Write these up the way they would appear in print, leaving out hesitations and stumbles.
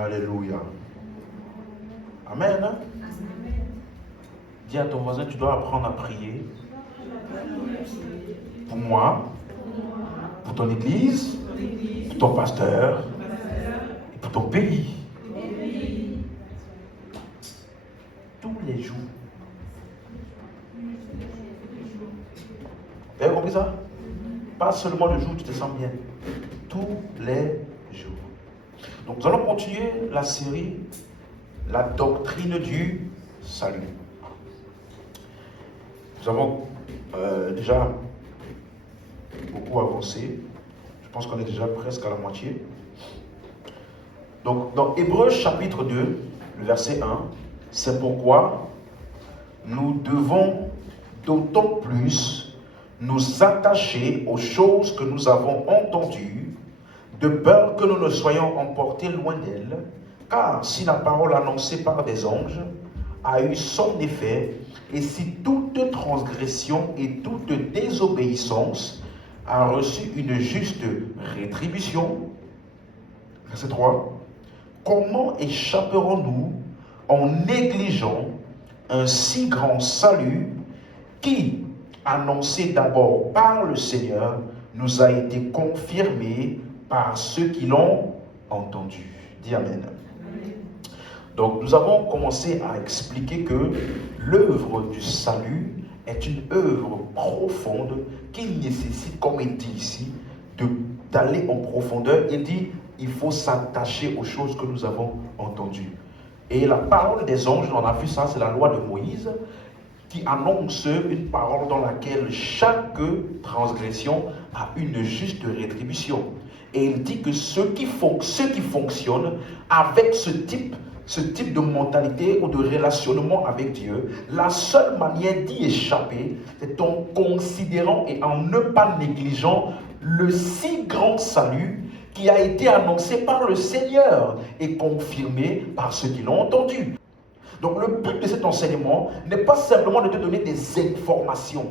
Alléluia. Amen. Dis à ton voisin, tu dois apprendre à prier pour moi, pour ton église, pour ton pasteur et pour ton pays. Tous les jours. Vous avez compris ça? Pas seulement le jour où tu te sens bien. Tous les jours. Donc nous allons continuer la série La doctrine du salut. Nous avons déjà beaucoup avancé. Je pense qu'on est déjà presque à la moitié. Donc dans Hébreux chapitre 2, le verset 1, c'est pourquoi nous devons d'autant plus nous attacher aux choses que nous avons entendues, de peur que nous ne soyons emportés loin d'elles, car si la parole annoncée par des anges a eu son effet, et si toute transgression et toute désobéissance a reçu une juste rétribution, verset 3, comment échapperons-nous en négligeant un si grand salut qui, annoncé d'abord par le Seigneur, nous a été confirmé par ceux qui l'ont entendu. Dis Amen. Donc nous avons commencé à expliquer que l'œuvre du salut est une œuvre profonde qui nécessite, comme il dit ici, d'aller en profondeur. Il dit, il faut s'attacher aux choses que nous avons entendues. Et la parole des anges, on a vu ça, c'est la loi de Moïse, qui annonce une parole dans laquelle chaque transgression a une juste rétribution. Et il dit que ceux qui fonctionnent avec ce type de mentalité ou de relationnement avec Dieu, la seule manière d'y échapper, c'est en considérant et en ne pas négligeant le si grand salut qui a été annoncé par le Seigneur et confirmé par ceux qui l'ont entendu. Donc le but de cet enseignement n'est pas simplement de te donner des informations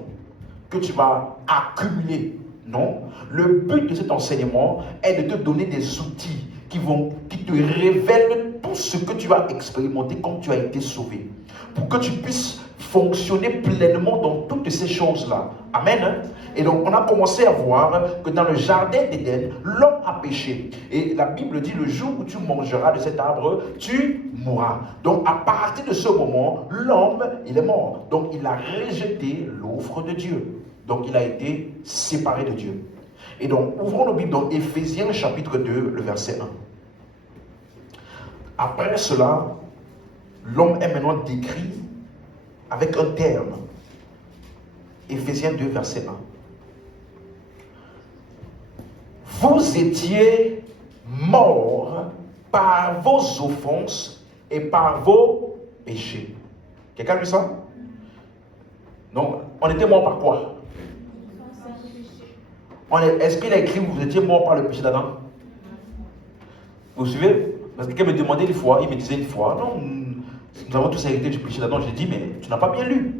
que tu vas accumuler. Non, le but de cet enseignement est de te donner des outils qui te révèlent tout ce que tu vas expérimenter quand tu as été sauvé. Pour que tu puisses fonctionner pleinement dans toutes ces choses-là. Amen. Et donc, on a commencé à voir que dans le jardin d'Éden, l'homme a péché. Et la Bible dit, le jour où tu mangeras de cet arbre, tu mourras. Donc, à partir de ce moment, l'homme, il est mort. Donc, il a rejeté l'offre de Dieu. Donc, il a été séparé de Dieu. Et donc, ouvrons nos Bibles dans Éphésiens chapitre 2, le verset 1. Après cela, l'homme est maintenant décrit avec un terme. Éphésiens 2, verset 1. Vous étiez morts par vos offenses et par vos péchés. Quelqu'un a lu ça? Non, on était morts par quoi? Est-ce qu'il a écrit vous étiez morts par le péché d'Adam? Vous suivez? Parce que quelqu'un me demandait une fois, il me disait une fois, non, nous avons tous hérité du péché d'Adam. J'ai dit, mais tu n'as pas bien lu.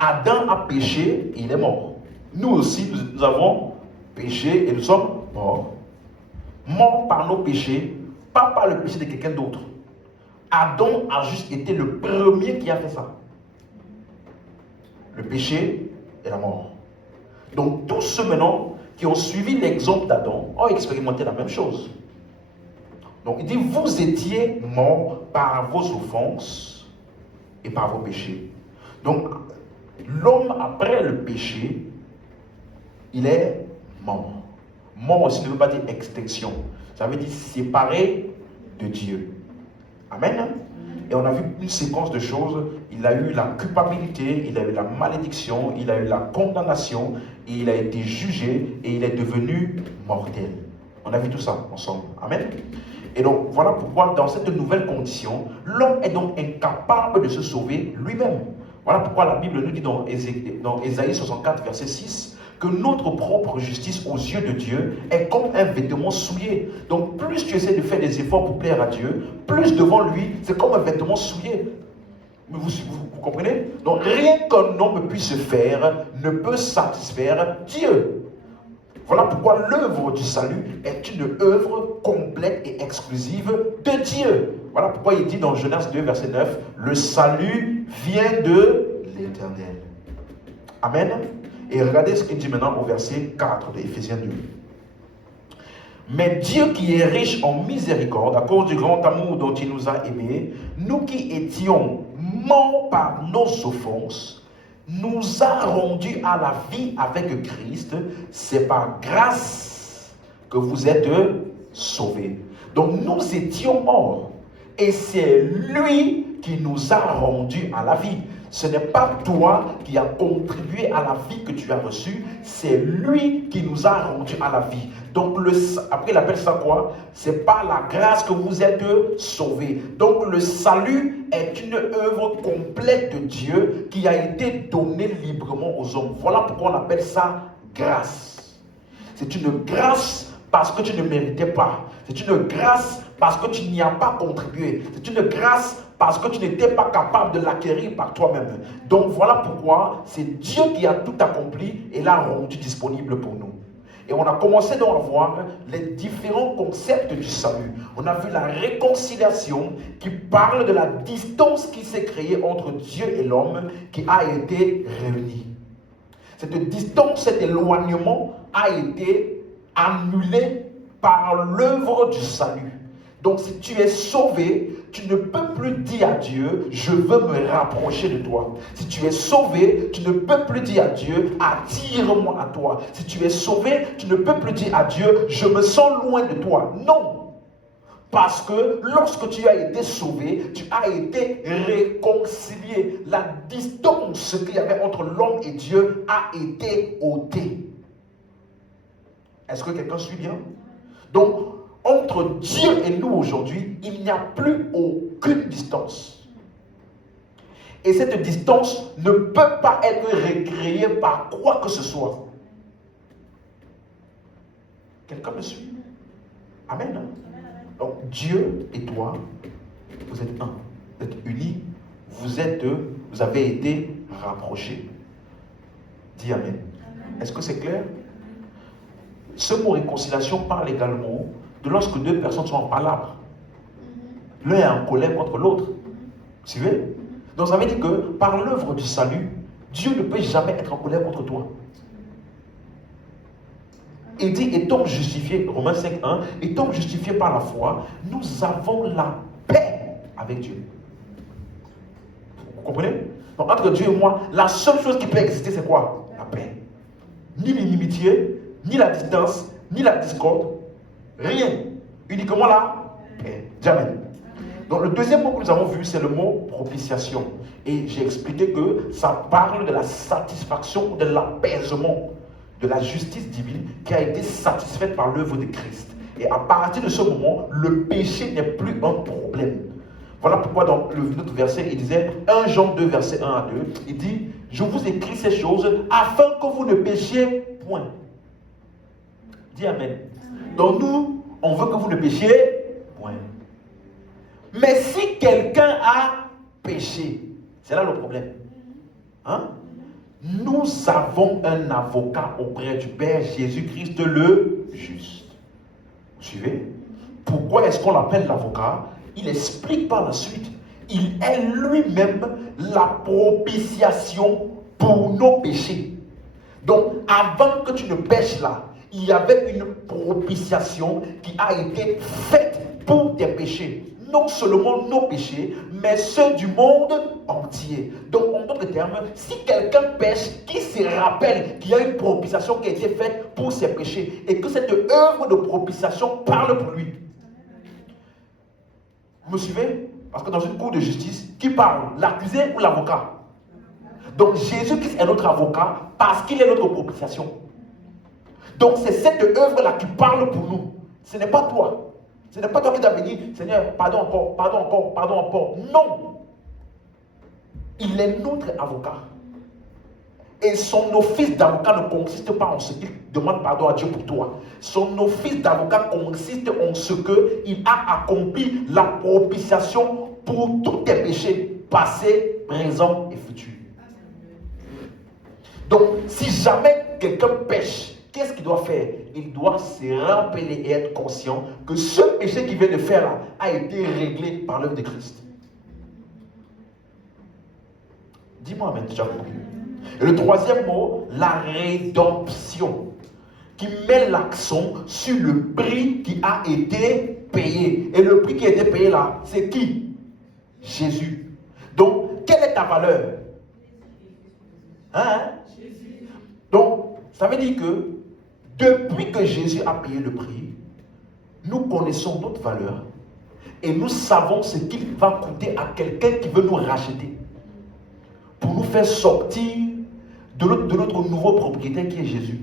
Adam a péché et il est mort. Nous aussi, nous avons péché et nous sommes morts. Morts par nos péchés, pas par le péché de quelqu'un d'autre. Adam a juste été le premier qui a fait ça. Le péché et la mort. Donc tous ceux maintenant qui ont suivi l'exemple d'Adam ont expérimenté la même chose. Donc il dit, vous étiez morts par vos offenses et par vos péchés. Donc l'homme après le péché, il est mort. Mort aussi ne veut pas dire extinction. Ça veut dire séparé de Dieu. Amen. Et on a vu une séquence de choses. Il a eu la culpabilité, il a eu la malédiction, il a eu la condamnation, et il a été jugé, et il est devenu mortel. On a vu tout ça ensemble. Amen. Et donc, voilà pourquoi, dans cette nouvelle condition, l'homme est donc incapable de se sauver lui-même. Voilà pourquoi la Bible nous dit dans Ésaïe 64, verset 6, que notre propre justice aux yeux de Dieu est comme un vêtement souillé. Donc plus tu essaies de faire des efforts pour plaire à Dieu, plus devant lui, c'est comme un vêtement souillé. Vous comprenez? Donc rien qu'un homme puisse faire ne peut satisfaire Dieu. Voilà pourquoi l'œuvre du salut est une œuvre complète et exclusive de Dieu. Voilà pourquoi il dit dans Genèse 2, verset 9, le salut vient de l'Éternel. Amen. Et regardez ce qu'il dit maintenant au verset 4 de Éphésiens 2. Mais Dieu qui est riche en miséricorde, à cause du grand amour dont il nous a aimés, nous qui étions morts par nos offenses, nous a rendus à la vie avec Christ. C'est par grâce que vous êtes sauvés. Donc nous étions morts et c'est lui qui nous a rendus à la vie. Ce n'est pas toi qui as contribué à la vie que tu as reçue, c'est lui qui nous a rendus à la vie. Donc après il appelle ça quoi? C'est par la grâce que vous êtes sauvés. Donc le salut est une œuvre complète de Dieu qui a été donnée librement aux hommes. Voilà pourquoi on appelle ça grâce. C'est une grâce parce que tu ne méritais pas. C'est une grâce parce que tu n'y as pas contribué. C'est une grâce parce que tu n'étais pas capable de l'acquérir par toi-même. Donc voilà pourquoi c'est Dieu qui a tout accompli et l'a rendu disponible pour nous. Et on a commencé donc à voir les différents concepts du salut. On a vu la réconciliation qui parle de la distance qui s'est créée entre Dieu et l'homme qui a été réunie. Cette distance, cet éloignement a été annulé par l'œuvre du salut. Donc si tu es sauvé, tu ne peux plus dire à Dieu, je veux me rapprocher de toi. Si tu es sauvé, tu ne peux plus dire à Dieu, attire-moi à toi. Si tu es sauvé, tu ne peux plus dire à Dieu, je me sens loin de toi. Non. Parce que lorsque tu as été sauvé, tu as été réconcilié. La distance qu'il y avait entre l'homme et Dieu a été ôtée. Est-ce que quelqu'un suit bien? Donc, entre Dieu et nous aujourd'hui, il n'y a plus aucune distance. Et cette distance ne peut pas être recréée par quoi que ce soit. Quelqu'un me suit? Amen. Donc Dieu et toi, vous êtes un, vous êtes unis, vous avez été rapprochés. Dis Amen. Est-ce que c'est clair? Ce mot réconciliation parle également de lorsque deux personnes sont en palabre. L'un est en colère contre l'autre. Vous suivez? Donc ça veut dire que par l'œuvre du salut, Dieu ne peut jamais être en colère contre toi. Il dit, étant justifiés, Romains 5:1, étant justifiés par la foi, nous avons la paix avec Dieu. Vous comprenez? Donc entre Dieu et moi, la seule chose qui peut exister, c'est quoi? La paix. Ni l'inimitié, ni la distance, ni la discorde, rien. Uniquement la paix. Jamais. Donc le deuxième mot que nous avons vu, c'est le mot propitiation. Et j'ai expliqué que ça parle de la satisfaction, de l'apaisement, de la justice divine qui a été satisfaite par l'œuvre de Christ. Et à partir de ce moment, le péché n'est plus un problème. Voilà pourquoi dans notre verset, il disait 1 Jean 2, verset 1 à 2, il dit, je vous écris ces choses afin que vous ne péchiez point. Dis Amen. Donc nous, on veut que vous ne péchiez point. Mais si quelqu'un a péché, c'est là le problème. Hein? Nous avons un avocat auprès du Père, Jésus-Christ le juste. Vous suivez? Pourquoi est-ce qu'on l'appelle l'avocat? Il explique par la suite. Il est lui-même la propitiation pour nos péchés. Donc, avant que tu ne pêches là, il y avait une propitiation qui a été faite pour tes péchés. Non seulement nos péchés, mais ceux du monde entier. Donc, en d'autres termes, si quelqu'un pêche, qui se rappelle qu'il y a une propitiation qui a été faite pour ses péchés et que cette œuvre de propitiation parle pour lui. Vous me suivez? Parce que dans une cour de justice, qui parle? L'accusé ou l'avocat? Donc, Jésus-Christ est notre avocat parce qu'il est notre propitiation. Donc, c'est cette œuvre-là qui parle pour nous. Ce n'est pas toi. Ce n'est pas toi qui dois venir, Seigneur, pardon encore, pardon encore, pardon encore. Non. Il est notre avocat. Et son office d'avocat ne consiste pas en ce qu'il demande pardon à Dieu pour toi. Son office d'avocat consiste en ce qu'il a accompli la propitiation pour tous tes péchés, passés, présents et futurs. Donc, si jamais quelqu'un pêche, qu'est-ce qu'il doit faire? Il doit se rappeler et être conscient que ce péché qu'il vient de faire là a été réglé par l'œuvre de Christ. Dis-moi amen, déjà compris. Et le troisième mot, la rédemption, qui met l'accent sur le prix qui a été payé. Et le prix qui a été payé là, c'est qui? Jésus. Donc, quelle est ta valeur? Hein? Donc, ça veut dire que depuis que Jésus a payé le prix, nous connaissons notre valeur et nous savons ce qu'il va coûter à quelqu'un qui veut nous racheter pour nous faire sortir de notre nouveau propriétaire qui est Jésus.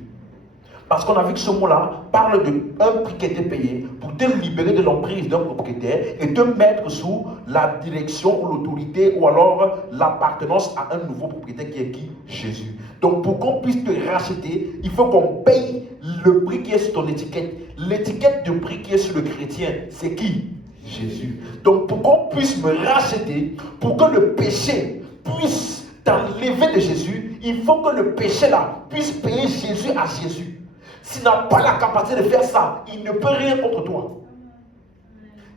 Parce qu'on a vu que ce mot-là parle d'un prix qui a été payé pour te libérer de l'emprise d'un propriétaire et te mettre sous la direction ou l'autorité ou alors l'appartenance à un nouveau propriétaire qui est qui? Jésus. Donc pour qu'on puisse te racheter, il faut qu'on paye le prix qui est sur ton étiquette. L'étiquette de prix qui est sur le chrétien, c'est qui? Jésus. Donc pour qu'on puisse me racheter, pour que le péché puisse t'enlever de Jésus, il faut que le péché là puisse payer Jésus à Jésus. S'il n'a pas la capacité de faire ça, il ne peut rien contre toi.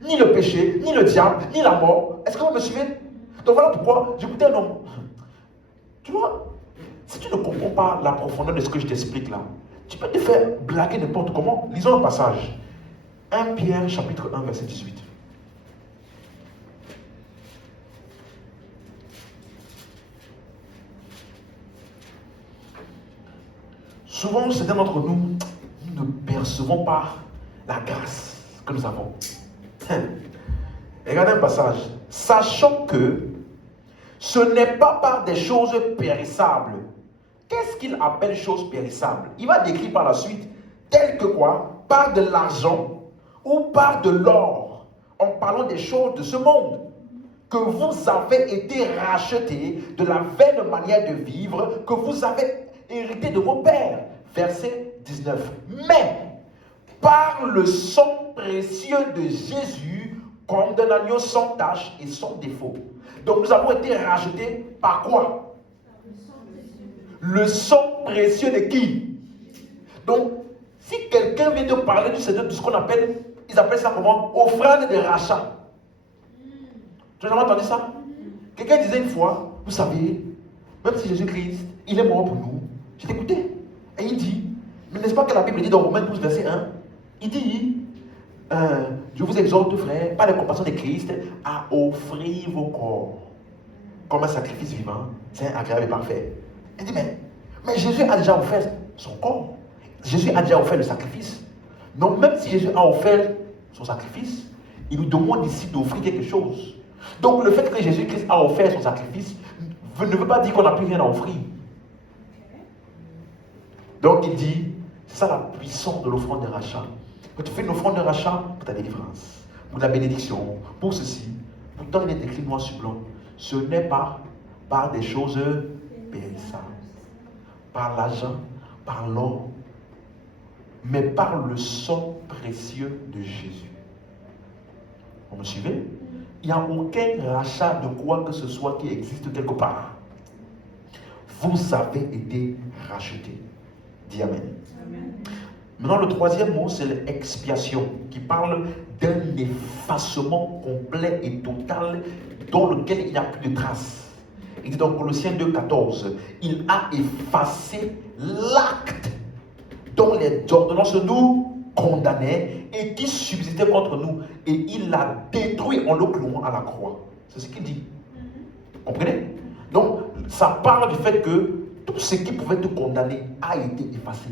Ni le péché, ni le diable, ni la mort. Est-ce que vous me suivez? Donc voilà pourquoi j'écoutais un homme. Tu vois, si tu ne comprends pas la profondeur de ce que je t'explique là, tu peux te faire blaguer n'importe comment. Lisons un passage. 1 Pierre chapitre 1 verset 18. Souvent, certains d'entre nous, nous ne percevons pas la grâce que nous avons. Regardez un passage. Sachant que ce n'est pas par des choses périssables. Qu'est-ce qu'il appelle choses périssables? Il va décrire par la suite, telles que quoi? Par de l'argent ou par de l'or, en parlant des choses de ce monde, que vous avez été rachetés de la vaine manière de vivre que vous avez hérité de vos pères. Verset 19. Mais par le sang précieux de Jésus, comme d'un agneau sans tache et sans défaut. Donc nous avons été rachetés par quoi? Le sang précieux de qui? Donc, si quelqu'un vient de parler de ce qu'on appelle, ils appellent ça comment? Offrande de rachat. Tu as jamais entendu ça? Quelqu'un disait une fois, vous savez, même si Jésus-Christ, il est mort pour nous. J'ai écouté. Et il dit, mais n'est-ce pas que la Bible dit dans Romains 12, verset 1, il dit, je vous exhorte, frères, par la compassion de Christ, à offrir vos corps comme un sacrifice vivant, saint, agréable et parfait. Il dit, mais Jésus a déjà offert son corps. Jésus a déjà offert le sacrifice. Donc même si Jésus a offert son sacrifice, il nous demande ici d'offrir quelque chose. Donc le fait que Jésus-Christ a offert son sacrifice ne veut pas dire qu'on n'a plus rien à offrir. Donc il dit, c'est ça la puissance de l'offrande de rachat. Quand tu fais une offrande de rachat pour ta délivrance, pour la bénédiction, pour ceci, pourtant il est écrit noir sur blanc. Ce n'est pas par des choses périssables, par l'argent, par l'or, mais par le sang précieux de Jésus. Vous me suivez? Il n'y a aucun rachat de quoi que ce soit qui existe quelque part. Vous avez été rachetés. Dis Amen. Amen. Maintenant, le troisième mot, c'est l'expiation, qui parle d'un effacement complet et total dans lequel il n'y a plus de traces. Il dit dans Colossiens 2,14, il a effacé l'acte dont les ordonnances nous condamnaient et qui subsistait contre nous, et il l'a détruit en le clouant à la croix. C'est ce qu'il dit. Comprenez? Donc, ça parle du fait que tout ce qui pouvait te condamner a été effacé.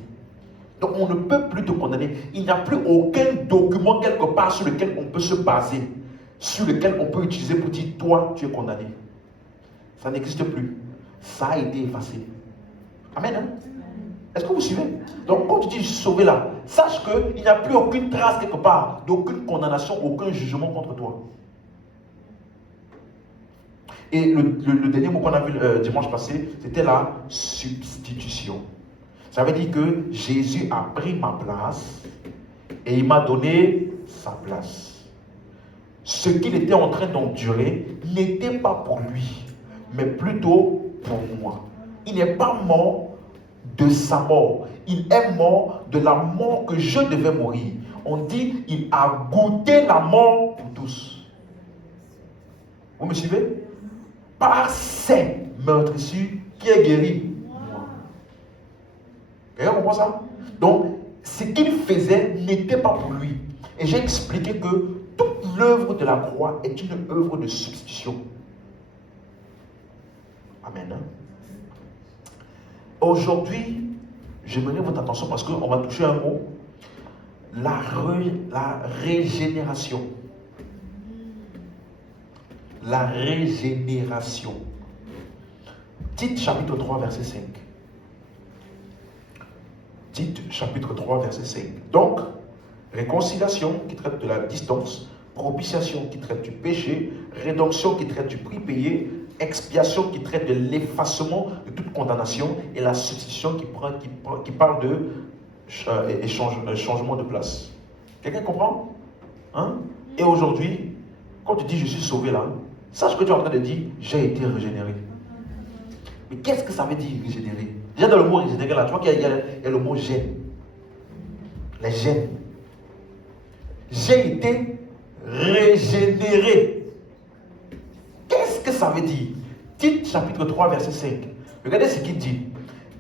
Donc, on ne peut plus te condamner. Il n'y a plus aucun document quelque part sur lequel on peut se baser, sur lequel on peut utiliser pour dire, toi, tu es condamné. Ça n'existe plus. Ça a été effacé. Amen. Hein? Est-ce que vous suivez? Donc, quand tu dis je suis sauvé là, sache qu'il n'y a plus aucune trace quelque part, d'aucune condamnation, aucun jugement contre toi. Et le dernier mot qu'on a vu dimanche passé, c'était la substitution. Ça veut dire que Jésus a pris ma place et il m'a donné sa place. Ce qu'il était en train d'endurer n'était pas pour lui, mais plutôt pour moi. Il n'est pas mort de sa mort. il est mort de la mort que je devais mourir. On dit, il a goûté la mort pour tous. Vous me suivez? Par ses meurtrissures qui est guéri. Quelqu'un comprend ça? Donc, ce qu'il faisait n'était pas pour lui. Et j'ai expliqué que toute l'œuvre de la croix est une œuvre de substitution. Amen. Aujourd'hui, j'aimerais votre attention parce qu'on va toucher un mot. La régénération. La régénération. Tite chapitre 3, verset 5. Tite chapitre 3, verset 5. Donc, réconciliation qui traite de la distance, propitiation qui traite du péché, rédemption qui traite du prix payé, expiation qui traite de l'effacement de toute condamnation et la substitution qui parle de changement de place. Quelqu'un comprend? Hein? Et aujourd'hui, quand tu dis je suis sauvé là, sache que tu es en train de dire j'ai été régénéré. Mais qu'est-ce que ça veut dire régénérer? Déjà dans le mot régénérer là, tu vois qu'il y a le mot gène. Les gènes. J'ai été régénéré. Qu'est-ce que ça veut dire? Tite chapitre 3 verset 5. Regardez ce qu'il dit.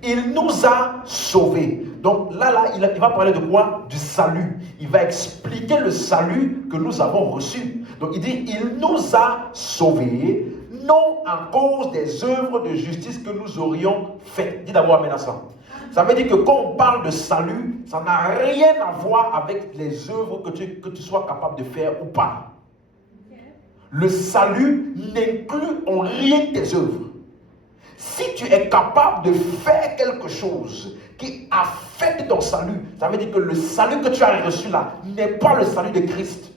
Il nous a sauvés. Donc là, il va parler de quoi? Du salut. Il va expliquer le salut que nous avons reçu. Donc il dit, il nous a sauvés, non à cause des œuvres de justice que nous aurions faites. Dis d'abord amen à ça. Ça veut dire que quand on parle de salut, ça n'a rien à voir avec les œuvres que tu sois capable de faire ou pas. Le salut n'inclut en rien tes œuvres. Si tu es capable de faire quelque chose qui affecte ton salut, ça veut dire que le salut que tu as reçu là n'est pas le salut de Christ.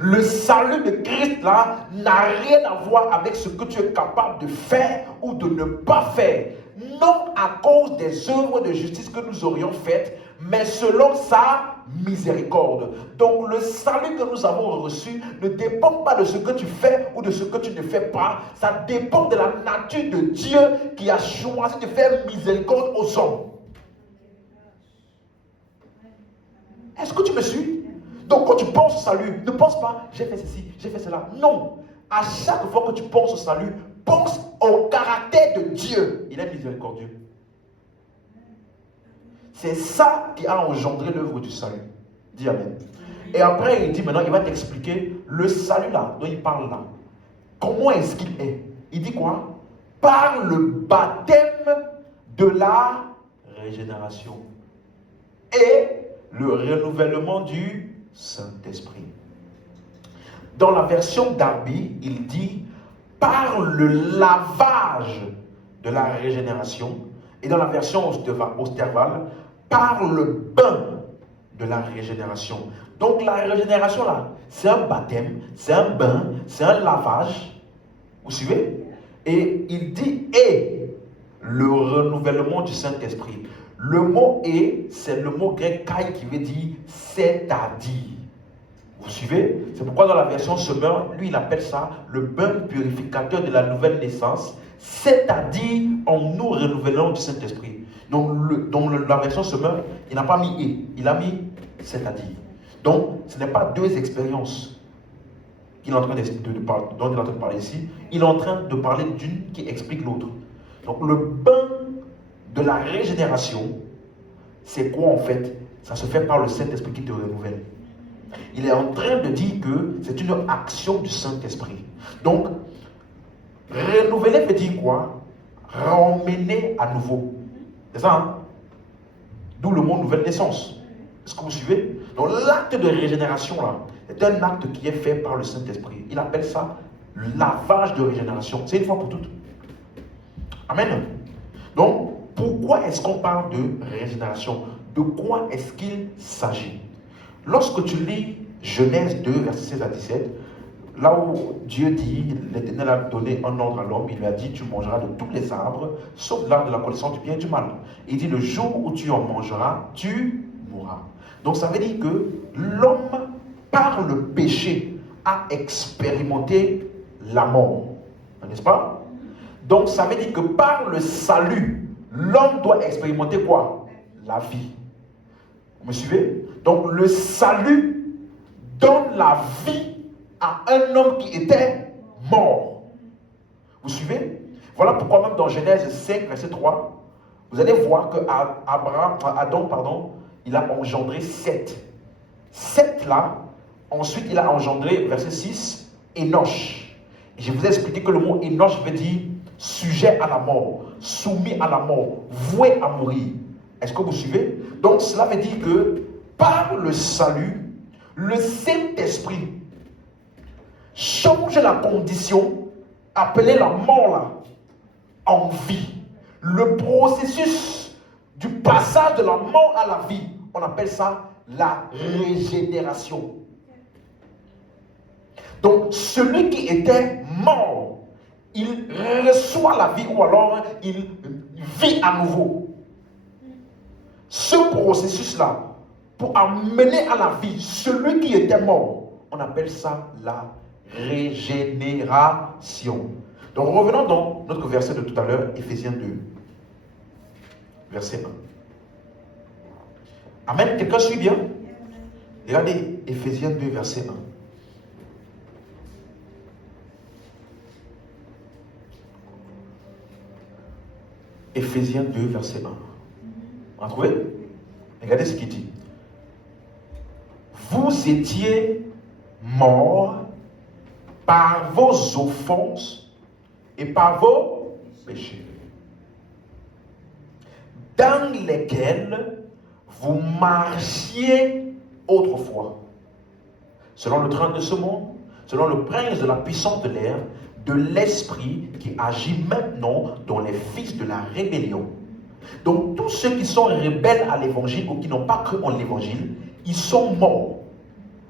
Le salut de Christ là n'a rien à voir avec ce que tu es capable de faire ou de ne pas faire. Non à cause des œuvres de justice que nous aurions faites, mais selon sa miséricorde. Donc le salut que nous avons reçu ne dépend pas de ce que tu fais ou de ce que tu ne fais pas. Ça dépend de la nature de Dieu qui a choisi de faire miséricorde aux hommes. Est-ce que tu me suis? Donc quand tu penses au salut, ne pense pas j'ai fait ceci, j'ai fait cela. Non. À chaque fois que tu penses au salut, pense au caractère de Dieu. Il est miséricordieux. C'est ça qui a engendré l'œuvre du salut. Dis amen. Et après, il dit maintenant, il va t'expliquer le salut là, dont il parle là. Comment est-ce qu'il est? Il dit quoi? Par le baptême de la régénération et le renouvellement du Saint-Esprit. Dans la version Darby, il dit par le lavage de la régénération, et dans la version Osterval, par le bain de la régénération. Donc la régénération là, c'est un baptême, c'est un bain, c'est un lavage. Vous suivez? Et il dit et le renouvellement du Saint-Esprit. Le mot et, c'est le mot grec kai qui veut dire c'est-à-dire. Vous suivez? C'est pourquoi dans la version Semeur, lui il appelle ça le bain purificateur de la nouvelle naissance, c'est-à-dire en nous renouvelant du Saint-Esprit. Donc la version Semeur, il n'a pas mis et, il a mis c'est-à-dire. Donc ce n'est pas deux expériences qu'il est en train dont il est en train de parler ici. Il est en train de parler d'une qui explique l'autre. Donc le bain de la régénération, c'est quoi en fait? Ça se fait par le Saint-Esprit qui te renouvelle. Il est en train de dire que c'est une action du Saint-Esprit. Donc, renouveler veut dire quoi? Ramener à nouveau. C'est ça, hein? D'où le mot nouvelle naissance. Est-ce que vous suivez? Donc, l'acte de régénération, là, est un acte qui est fait par le Saint-Esprit. Il appelle ça le lavage de régénération. C'est une fois pour toutes. Amen. Donc, pourquoi est-ce qu'on parle de régénération? De quoi est-ce qu'il s'agit? Lorsque tu lis Genèse 2, versets 16 à 17, là où Dieu dit, l'Éternel a donné un ordre à l'homme, il lui a dit, tu mangeras de tous les arbres, sauf l'arbre de la connaissance du bien et du mal. Il dit, le jour où tu en mangeras, tu mourras. Donc ça veut dire que l'homme, par le péché, a expérimenté la mort. N'est-ce pas? Donc ça veut dire que par le salut, l'homme doit expérimenter quoi? la vie. Vous me suivez? Donc le salut donne la vie à un homme qui était mort. Vous suivez? Voilà pourquoi même dans Genèse 5, verset 3, vous allez voir que Adam, il a engendré Seth. Seth là, ensuite il a engendré, verset 6, Enoch. Et je vous ai expliqué que le mot Enoch veut dire sujet à la mort, soumis à la mort, voué à mourir. Est-ce que vous suivez? Donc cela veut dire que par le salut, le Saint-Esprit change la condition appelée la mort là, en vie. Le processus du passage de la mort à la vie, on appelle ça la régénération. Donc celui qui était mort, il reçoit la vie ou alors il vit à nouveau. Ce processus-là, pour amener à la vie celui qui était mort, on appelle ça la régénération. Donc revenons dans notre verset de tout à l'heure, Éphésiens 2, verset 1. Amen, quelqu'un suit bien? Regardez Éphésiens 2, verset 1. Éphésiens 2, verset 1. On a trouvé? Regardez ce qu'il dit. Vous étiez morts par vos offenses et par vos péchés, dans lesquels vous marchiez autrefois, selon le train de ce monde, selon le prince de la puissance de l'air, de l'esprit qui agit maintenant dans les fils de la rébellion. Donc tous ceux qui sont rebelles à l'évangile ou qui n'ont pas cru en l'évangile, ils sont morts.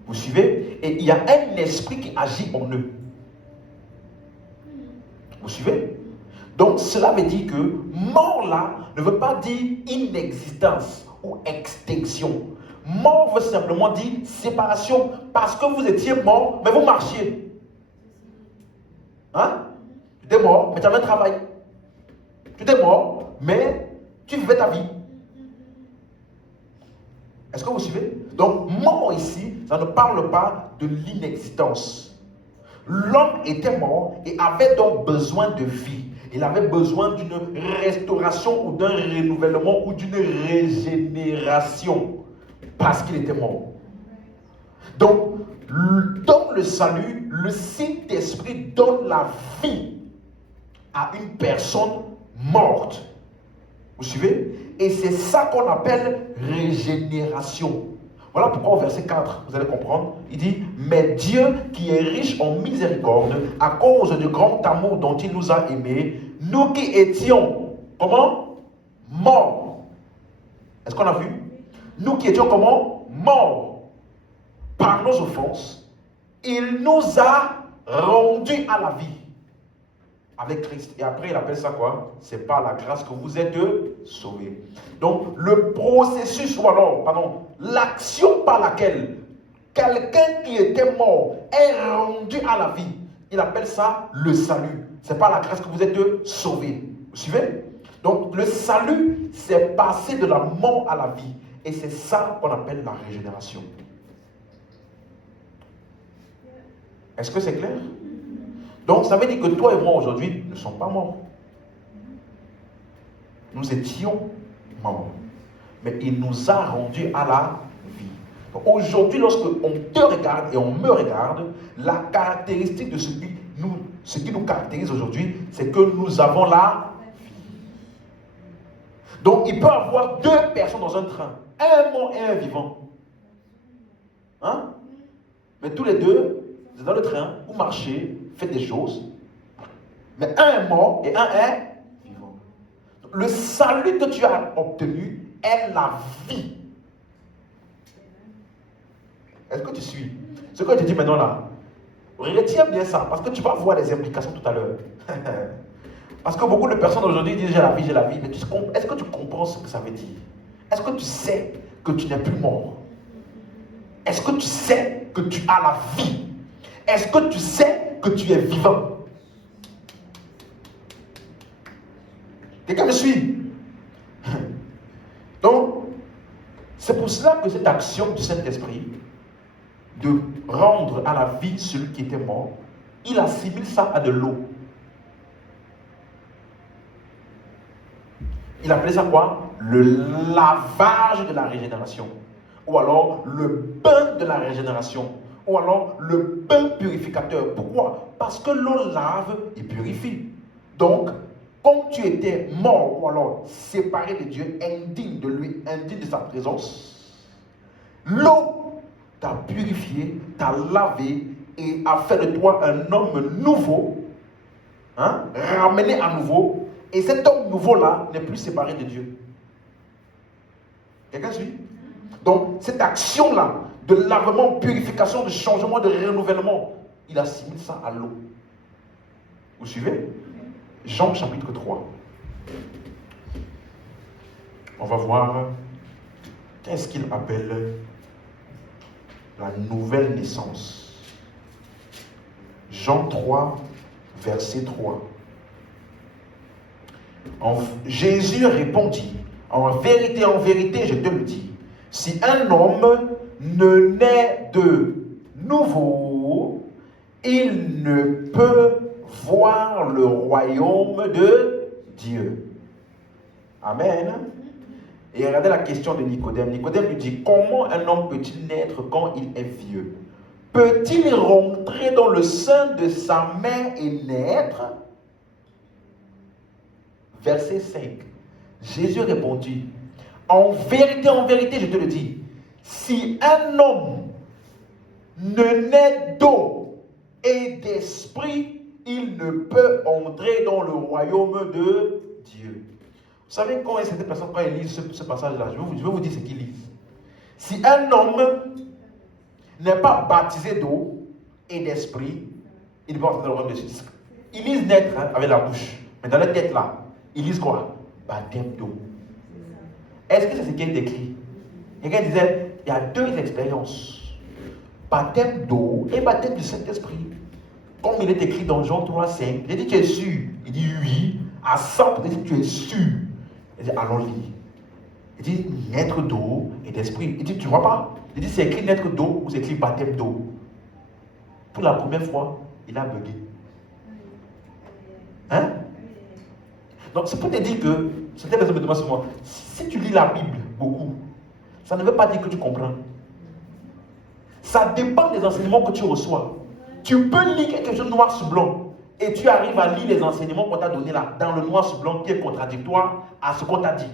Vous suivez? Et il y a un esprit qui agit en eux. Vous suivez? Donc cela veut dire que mort là ne veut pas dire inexistence ou extinction. Mort veut simplement dire séparation, parce que vous étiez mort, mais vous marchiez. Hein? Tu étais mort, mais tu avais un travail. Tu étais mort, mais tu vivais ta vie. Est-ce que vous suivez? Donc, mort ici, ça ne parle pas de l'inexistence. L'homme était mort et avait donc besoin de vie. Il avait besoin d'une restauration ou d'un renouvellement ou d'une régénération parce qu'il était mort. Donc, dans le salut, le Saint-Esprit donne la vie à une personne morte. Vous suivez? Et c'est ça qu'on appelle régénération. Voilà pourquoi au verset 4, vous allez comprendre, il dit, mais Dieu qui est riche en miséricorde, à cause du grand amour dont il nous a aimés, nous qui étions, comment? Morts. Est-ce qu'on a vu? Nous qui étions comment? Morts. Par nos offenses, il nous a rendus à la vie avec Christ. Et après, il appelle ça quoi? C'est par la grâce que vous êtes sauvés. Donc, le processus, ou alors, pardon, l'action par laquelle quelqu'un qui était mort est rendu à la vie, il appelle ça le salut. C'est par la grâce que vous êtes sauvés. Vous suivez? Donc, le salut, c'est passer de la mort à la vie. Et c'est ça qu'on appelle la régénération. Est-ce que c'est clair? Donc, ça veut dire que toi et moi aujourd'hui ne sommes pas morts. Nous étions morts. Mais il nous a rendus à la vie. Aujourd'hui, lorsque on te regarde et on me regarde, la caractéristique de ce qui nous caractérise aujourd'hui, c'est que nous avons la vie. Donc, il peut y avoir deux personnes dans un train, un mort et un vivant. Hein? Mais tous les deux, vous êtes dans le train, vous marchez, faites des choses, mais un est mort et un est vivant. Le salut que tu as obtenu est la vie. Est-ce que tu suis? Ce que je te dis maintenant là, retiens bien ça, parce que tu vas voir les implications tout à l'heure. Parce que beaucoup de personnes aujourd'hui disent j'ai la vie, mais est-ce que tu comprends ce que ça veut dire? Est-ce que tu sais que tu n'es plus mort? Est-ce que tu sais que tu as la vie? Est-ce que tu sais que tu es vivant? Quelqu'un me suit? Donc, C'est pour cela que cette action du Saint-Esprit, de rendre à la vie celui qui était mort, il assimile ça à de l'eau. Il appelait ça quoi? Le lavage de la régénération. Ou alors le bain de la régénération. Ou alors le bain purificateur. Pourquoi? Parce que l'eau lave et purifie. Donc, comme tu étais mort ou alors séparé de Dieu, indigne de lui, indigne de sa présence, l'eau t'a purifié, t'a lavé et a fait de toi un homme nouveau, ramené à nouveau. Et cet homme nouveau-là n'est plus séparé de Dieu. Quelqu'un suit? Donc, cette action-là de lavement, purification, de changement, de renouvellement, il assimile ça à l'eau. Vous suivez? Jean chapitre 3. On va voir qu'est-ce qu'il appelle la nouvelle naissance. Jean 3, verset 3. Jésus répondit, en vérité, je te le dis, si un homme ne naît de nouveau, il ne peut voir le royaume de Dieu. Amen. Et regardez la question de Nicodème. Nicodème lui dit, comment un homme peut-il naître quand il est vieux? Peut-il rentrer dans le sein de sa mère et naître? Verset 5. Jésus répondit, en vérité, je te le dis, si un homme ne naît d'eau et d'esprit, il ne peut entrer dans le royaume de Dieu. Vous savez quand certaines personnes, quand ils lisent ce passage-là, je vais vous dire ce qu'ils lisent. Si un homme n'est pas baptisé d'eau et d'esprit, il ne peut pas entrer dans le royaume de Dieu. Ils lisent naître avec la bouche, mais dans leur tête là, ils lisent quoi? Baptême d'eau. Est-ce que c'est ce qui est écrit? Quelqu'un disait, il y a deux expériences. Baptême d'eau et baptême du Saint-Esprit. Comme il est écrit dans Jean 3, 5. Il dit, tu es sûr? Il dit, oui. À 100%, il dit, tu es sûr? Il dit, allons lire. Il dit, naître d'eau et d'esprit. Il dit, tu ne vois pas? Il dit, c'est écrit naître d'eau ou c'est écrit baptême d'eau? Pour la première fois, il a bugué. Hein? Donc, c'est pour te dire que, certaines personnes me demandent souvent, si tu lis la Bible beaucoup, ça ne veut pas dire que tu comprends. Ça dépend des enseignements que tu reçois. Tu peux lire quelque chose noir sur blanc et tu arrives à lire les enseignements qu'on t'a donnés là, dans le noir sur blanc qui est contradictoire à ce qu'on t'a dit.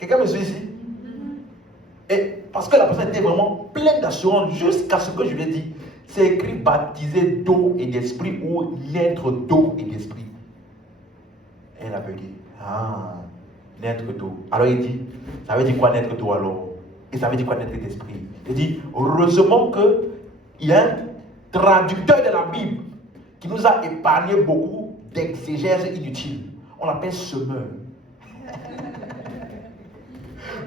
Quelqu'un me suit ici? Et parce que la personne était vraiment pleine d'assurance jusqu'à ce que je lui ai dit. C'est écrit baptisé d'eau et d'esprit ou naître d'eau et d'esprit. Elle a bugué. Ah, naître d'eau. Alors il dit, ça veut dire quoi naître d'eau alors? Et ça veut dire quoi naître d'esprit? Il dit, heureusement qu'il y a un traducteur de la Bible qui nous a épargné beaucoup d'exégèses inutiles. On l'appelle semeur.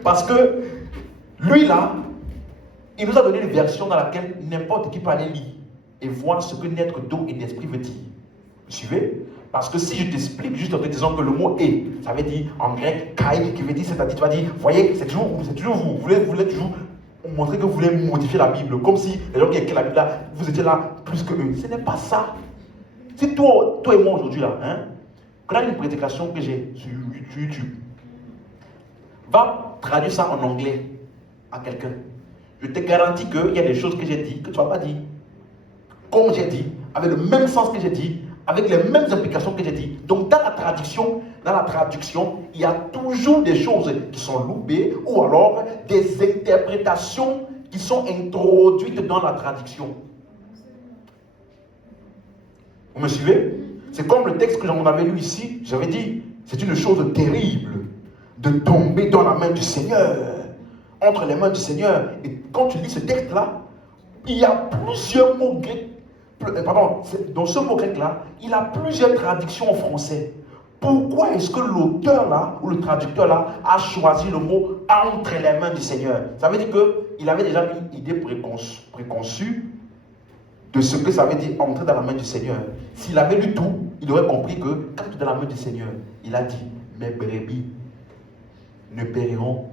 Parce que lui là, il nous a donné une version dans laquelle n'importe qui peut aller lire et voir ce que naître d'eau et d'esprit veut dire. Vous suivez? Parce que si je t'explique juste en te disant que le mot est, ça veut dire en grec kai, qui veut dire, c'est-à-dire, tu vas dire, voyez, c'est toujours vous. Vous voulez toujours montrer que vous voulez modifier la Bible, comme si les gens qui écrivent la Bible là, vous étiez là plus que eux. Ce n'est pas ça. Si toi et moi aujourd'hui là, quand on a une prédication que j'ai sur YouTube, va traduire ça en anglais à quelqu'un. Je te garantis qu'il y a des choses que j'ai dit que tu ne vas pas dire. Comme j'ai dit, avec le même sens que j'ai dit, avec les mêmes implications que j'ai dit. Donc dans la traduction, il y a toujours des choses qui sont loupées ou alors des interprétations qui sont introduites dans la traduction. Vous me suivez? C'est comme le texte que j'en avais lu ici, j'avais dit, c'est une chose terrible de tomber dans la main du Seigneur, entre les mains du Seigneur. Et quand tu lis ce texte-là, il y a plusieurs mots grecs. Pardon, dans ce mot grec-là, il a plusieurs traductions en français. Pourquoi est-ce que l'auteur-là, ou le traducteur-là, a choisi le mot « entre les mains du Seigneur » Ça veut dire qu'il avait déjà une idée préconçue de ce que ça veut dire « entrer dans la main du Seigneur ». S'il avait lu tout, il aurait compris que quand tu es dans la main du Seigneur, il a dit mes brebis ne périront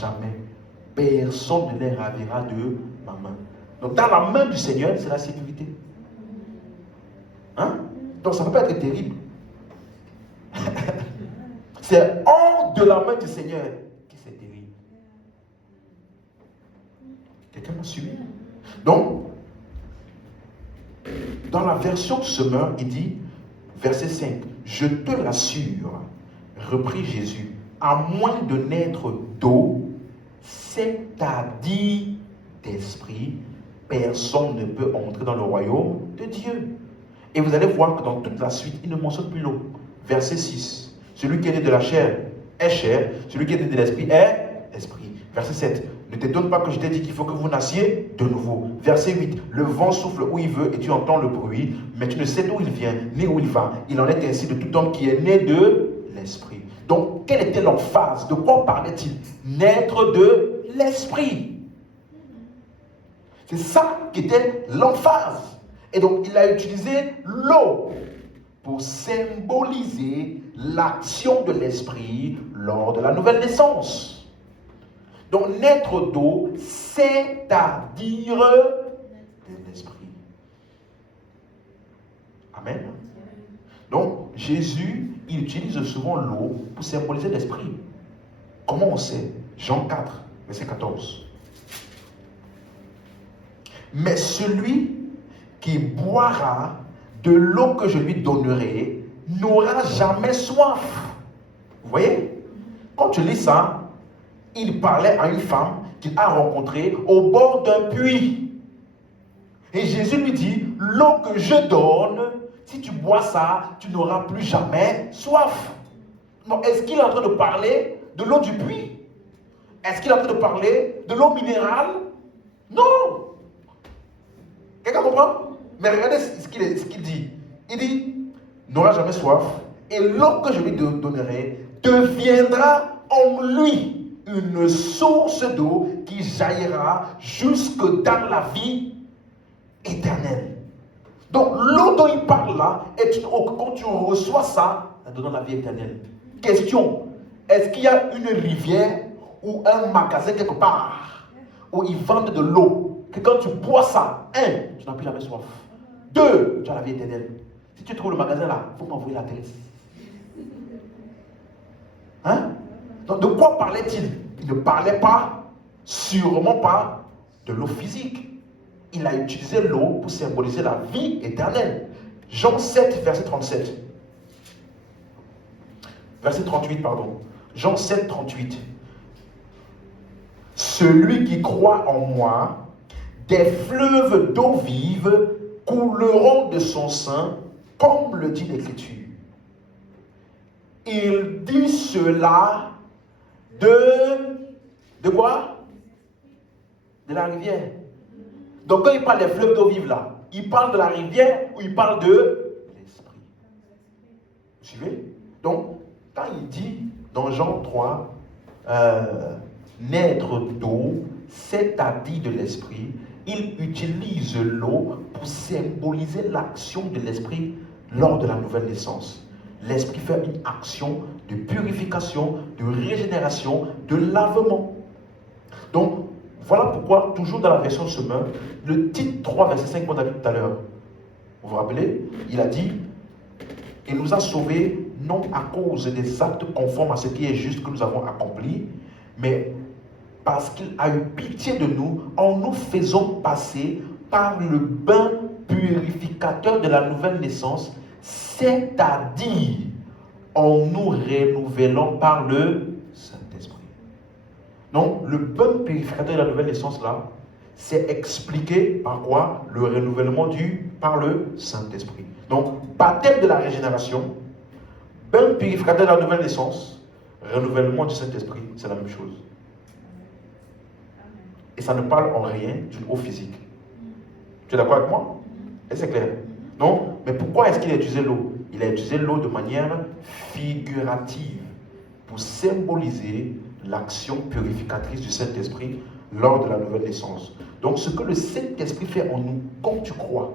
jamais. Personne ne les ravira de ma main. Donc dans la main du Seigneur, c'est la sécurité. Hein? Donc ça ne peut pas être terrible. C'est hors de la main du Seigneur que c'est terrible. Quelqu'un m'a suivi? Donc, dans la version Semeur, il dit, verset 5, je te l'assure, reprit Jésus, à moins de naître d'eau, c'est-à-dire d'esprit, personne ne peut entrer dans le royaume de Dieu. Et vous allez voir que dans toute la suite, il ne mentionne plus l'eau. Verset 6, celui qui est né de la chair est chair, celui qui est né de l'esprit est esprit. Verset 7, ne t'étonne pas que je t'ai dit qu'il faut que vous nassiez de nouveau. Verset 8, le vent souffle où il veut et tu entends le bruit, mais tu ne sais d'où il vient ni où il va. Il en est ainsi de tout homme qui est né de l'esprit. Donc, quelle était l'emphase? De quoi parlait-il? Naître de l'esprit. C'est ça qui était l'emphase. Et donc, il a utilisé l'eau pour symboliser l'action de l'esprit lors de la nouvelle naissance. Donc, naître d'eau, c'est-à-dire de l'esprit. Amen. Donc, Jésus, il utilise souvent l'eau pour symboliser l'esprit. Comment on sait? Jean 4, verset 14. Mais celui qui boira de l'eau que je lui donnerai n'aura jamais soif. Vous voyez? Quand tu lis ça, il parlait à une femme qu'il a rencontrée au bord d'un puits. Et Jésus lui dit, l'eau que je donne, si tu bois ça, tu n'auras plus jamais soif. Donc, est-ce qu'il est en train de parler de l'eau du puits? Est-ce qu'il est en train de parler de l'eau minérale? Non. Quelqu'un comprend? Mais regardez ce qu'il dit. Il dit, n'aura jamais soif, et l'eau que je lui donnerai deviendra en lui une source d'eau qui jaillira jusque dans la vie éternelle. Donc l'eau dont il parle là est une eau que quand tu reçois ça, ça donne la vie éternelle. Question, est-ce qu'il y a une rivière ou un magasin quelque part où ils vendent de l'eau que quand tu bois ça, un, tu n'as plus jamais soif. Deux, tu as la vie éternelle. Si tu trouves le magasin là, il faut m'envoyer l'adresse. Hein? Donc de quoi parlait-il? Il ne parlait pas, sûrement pas, de l'eau physique. Il a utilisé l'eau pour symboliser la vie éternelle. Jean 7, verset 37. Verset 38, pardon. Jean 7, 38. Celui qui croit en moi, des fleuves d'eau vive couleront de son sein, comme le dit l'Écriture. Il dit cela de quoi? De la rivière. Donc quand il parle des fleuves d'eau vive là, il parle de la rivière ou il parle de l'esprit? Vous suivez? Donc, quand il dit dans Jean 3, naître d'eau, c'est-à-dire de l'esprit, il utilise l'eau pour symboliser l'action de l'esprit lors de la nouvelle naissance. L'esprit fait une action de purification, de régénération, de lavement. Donc, voilà pourquoi, toujours dans la version Semeur, le titre 3, verset 5 qu'on a vu tout à l'heure, vous vous rappelez? Il a dit, il nous a sauvés non à cause des actes conformes à ce qui est juste que nous avons accompli, mais parce qu'il a eu pitié de nous en nous faisant passer par le bain purificateur de la nouvelle naissance, c'est-à-dire en nous renouvelant par le Saint-Esprit. Donc, le bain purificateur de la nouvelle naissance là, c'est expliqué par quoi? Le renouvellement par le Saint-Esprit. Donc, baptême de la régénération, bain purificateur de la nouvelle naissance, renouvellement du Saint-Esprit, c'est la même chose. Et ça ne parle en rien d'une eau physique. Tu es d'accord avec moi? Et c'est clair. Non? Mais pourquoi est-ce qu'il a utilisé l'eau? Il a utilisé l'eau de manière figurative pour symboliser l'action purificatrice du Saint-Esprit lors de la nouvelle naissance. Donc ce que le Saint-Esprit fait en nous, quand tu crois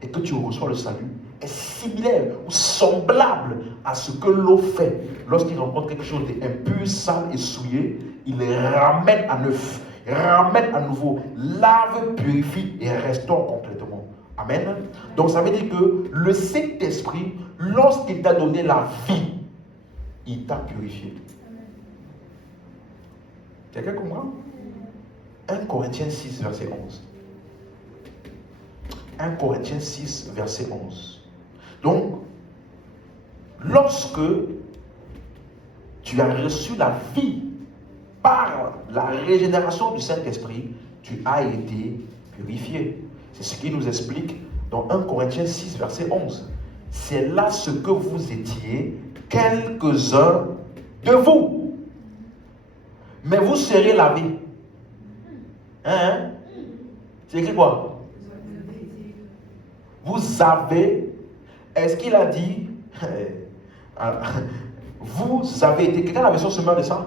et que tu reçois le salut, est similaire ou semblable à ce que l'eau fait. Lorsqu'il rencontre quelque chose d'impur, sale et souillé, il les ramène à neuf, ramène à nouveau, lave, purifie et restaure complètement. Amen. Donc ça veut dire que le Saint-Esprit, lorsqu'il t'a donné la vie, il t'a purifié. Quelqu'un comprend? 1 Corinthiens 6, verset 11. 1 Corinthiens 6, verset 11. Donc, lorsque tu as reçu la vie par la régénération du Saint-Esprit, tu as été purifié. C'est ce qui nous explique dans 1 Corinthiens 6, verset 11. C'est là ce que vous étiez, quelques-uns de vous. Mais vous serez lavés. Hein? C'est écrit quoi? Vous avez, est-ce qu'il a dit, vous avez été, quelqu'un a la version semeur de ça?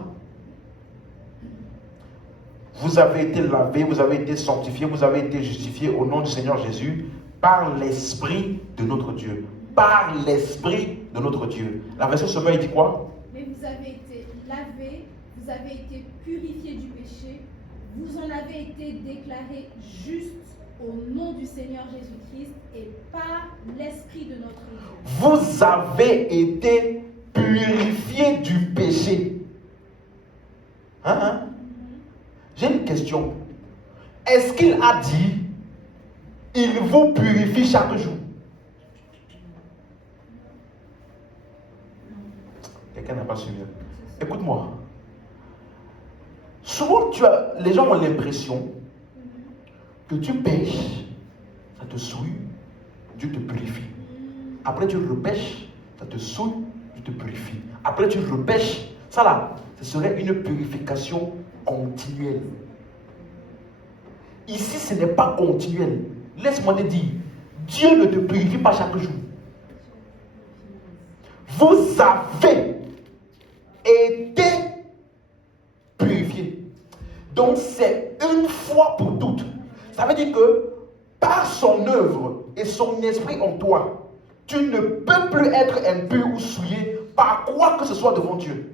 Vous avez été lavés, vous avez été sanctifiés, vous avez été justifiés au nom du Seigneur Jésus par l'Esprit de notre Dieu. Par l'Esprit de notre Dieu. La version semeur, il dit quoi? Mais vous avez été lavés, vous avez été purifiés du péché, vous en avez été déclarés justes au nom du Seigneur Jésus-Christ et par l'Esprit de notre Dieu. Vous avez été purifiés du péché. Hein? J'ai une question. Est-ce qu'il a dit, il vous purifie chaque jour? Quelqu'un n'a pas suivi. Écoute-moi. Souvent, les gens ont l'impression que tu pêches, ça te souille, Dieu te purifie. Après, tu repêches, ça te souille, Dieu te purifie. Après, tu repêches. Ça là, ce serait une purification continuelle. Ici, ce n'est pas continuel. Laisse-moi te dire, Dieu ne te purifie pas chaque jour. Vous avez été purifié. Donc c'est une fois pour toutes. Ça veut dire que par son œuvre et son esprit en toi, tu ne peux plus être impur ou souillé par quoi que ce soit devant Dieu.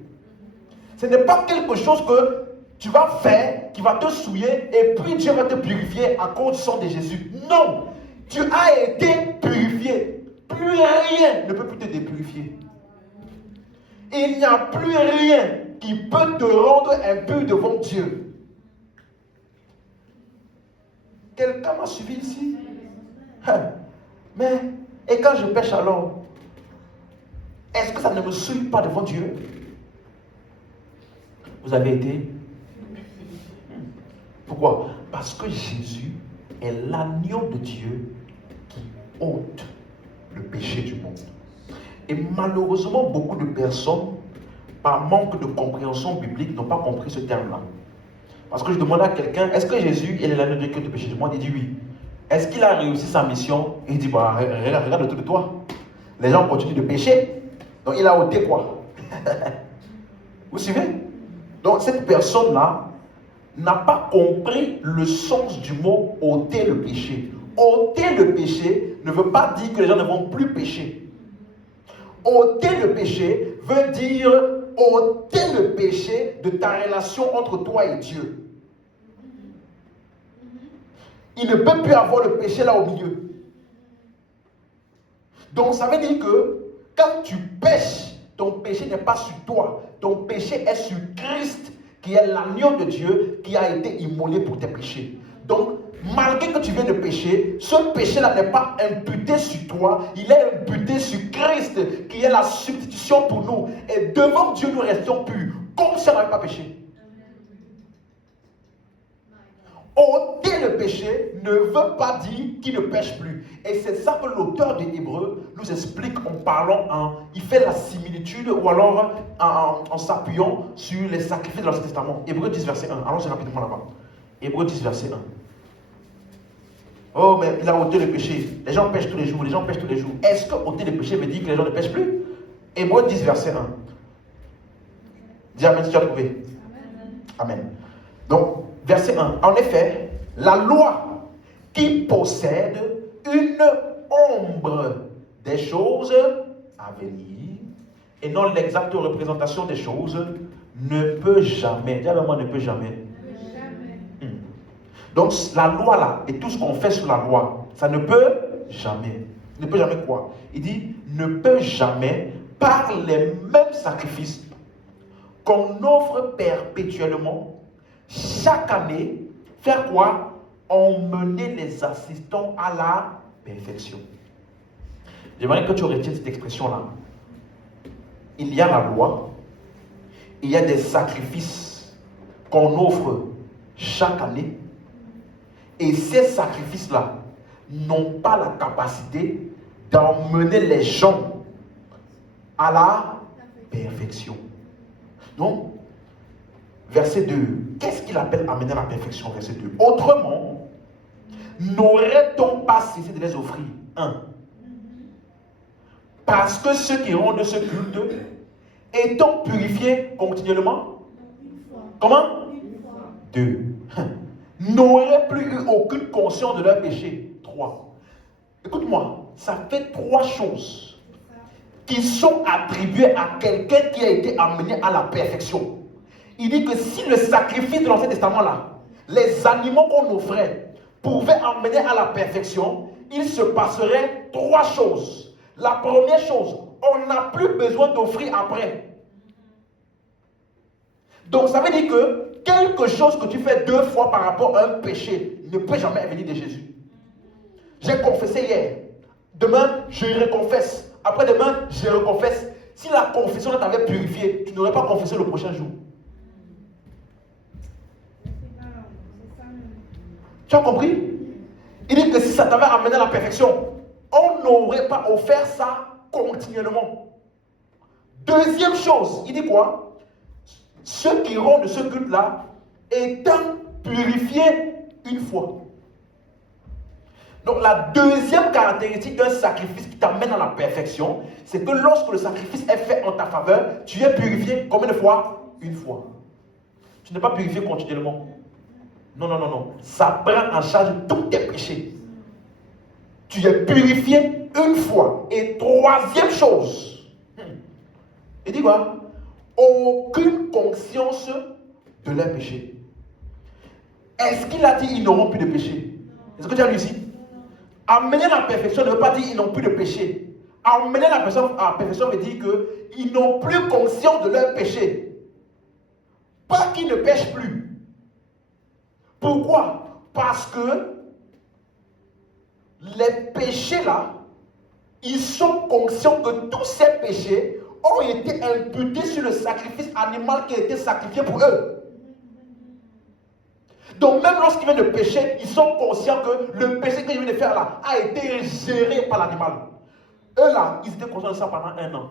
Ce n'est pas quelque chose que tu vas faire qui va te souiller et puis Dieu va te purifier à cause du sang de Jésus. Non, tu as été purifié. Plus rien ne peut plus te dépurifier. Il n'y a plus rien qui peut te rendre impur devant Dieu. Quelqu'un m'a suivi ici? Mais, et quand je pêche alors, est-ce que ça ne me souille pas devant Dieu? Vous avez été? Pourquoi? Parce que Jésus est l'agneau de Dieu qui ôte le péché du monde. Et malheureusement, beaucoup de personnes, par manque de compréhension biblique, n'ont pas compris ce terme-là. Parce que je demande à quelqu'un, est-ce que Jésus est l'agneau de Dieu qui ôte le péché du monde? Il dit oui. Est-ce qu'il a réussi sa mission? Il dit, bah, regarde autour de toi. Les gens continuent de pécher. Donc il a ôté quoi? Vous suivez? Donc cette personne-là n'a pas compris le sens du mot ôter le péché. Ôter le péché ne veut pas dire que les gens ne vont plus pécher. Ôter le péché veut dire ôter le péché de ta relation entre toi et Dieu. Il ne peut plus avoir le péché là au milieu. Donc ça veut dire que quand tu pêches, ton péché n'est pas sur toi. Ton péché est sur Christ, qui est l'agneau de Dieu, qui a été immolé pour tes péchés. Donc, malgré que tu viennes de pécher, ce péché-là n'est pas imputé sur toi, il est imputé sur Christ, qui est la substitution pour nous. Et devant Dieu, nous restons purs, comme si on n'avait pas péché. Ôter le péché ne veut pas dire qu'il ne pêche plus. Et c'est ça que l'auteur des Hébreux nous explique en parlant, il fait la similitude ou alors en s'appuyant sur les sacrifices de l'Ancien Testament. Hébreux 10, verset 1. Allons-y rapidement là-bas. Hébreux 10, verset 1. Oh, mais il a ôté le péché. Les gens pêchent tous les jours, les gens pêchent tous les jours. Est-ce que ôter le péché veut dire que les gens ne pêchent plus? Hébreux 10, verset 1. Dis Amen si tu as trouvé. Amen. Donc, verset 1. En effet, la loi qui possède une ombre des choses à venir et non l'exacte représentation des choses ne peut jamais. Dis avec moi, ne peut jamais. Donc la loi là, et tout ce qu'on fait sous la loi, ça ne peut jamais. Ne peut jamais quoi? Il dit, ne peut jamais, par les mêmes sacrifices qu'on offre perpétuellement, chaque année, faire quoi? Emmener les assistants à la perfection. J'aimerais que tu retiennes cette expression-là. Il y a la loi, il y a des sacrifices qu'on offre chaque année, et ces sacrifices-là n'ont pas la capacité d'emmener les gens à la perfection. Donc, verset 2, qu'est-ce qu'il appelle amener à la perfection, verset 2? Autrement, n'aurait-on pas cessé de les offrir? 1. Parce que ceux qui rendent ce culte, étant purifiés continuellement, comment? 2. N'auraient plus eu aucune conscience de leur péché. 3. Écoute-moi, ça fait 3 choses qui sont attribuées à quelqu'un qui a été amené à la perfection. Il dit que si le sacrifice de l'Ancien Testament là, les animaux qu'on offrait pouvaient amener à la perfection, il se passerait 3 choses. La première chose, on n'a plus besoin d'offrir après. Donc ça veut dire que quelque chose que tu fais 2 fois par rapport à un péché ne peut jamais venir de Jésus. J'ai confessé hier. Demain, je reconfesse. Après-demain, je reconfesse. Si la confession t'avait purifié, tu n'aurais pas confessé le prochain jour. Tu as compris? Il dit que si ça t'avait amené à la perfection, on n'aurait pas offert ça continuellement. Deuxième chose, il dit quoi? Ceux qui rendent ce culte-là étant purifiés une fois. Donc la deuxième caractéristique d'un sacrifice qui t'amène à la perfection, c'est que lorsque le sacrifice est fait en ta faveur, tu es purifié combien de fois? Une fois. Tu n'es pas purifié continuellement. Non, non, non, non. Ça prend en charge tous tes péchés. Tu es purifié une fois. Et troisième chose, il dit quoi? Aucune conscience de leur péché. Est-ce qu'il a dit ils n'auront plus de péché? Est-ce que tu as lu ici? Amener la perfection ne veut pas dire qu'ils n'ont plus de péché. Amener la personne à la perfection veut dire qu'ils n'ont plus conscience de leur péché. Pas qu'ils ne pêchent plus. Pourquoi? Parce que les péchés là, ils sont conscients que tous ces péchés ont été imputés sur le sacrifice animal qui a été sacrifié pour eux. Donc même lorsqu'ils viennent de pécher, ils sont conscients que le péché qu'ils viennent de faire là a été géré par l'animal. Eux là, ils étaient conscients de ça pendant 1 an.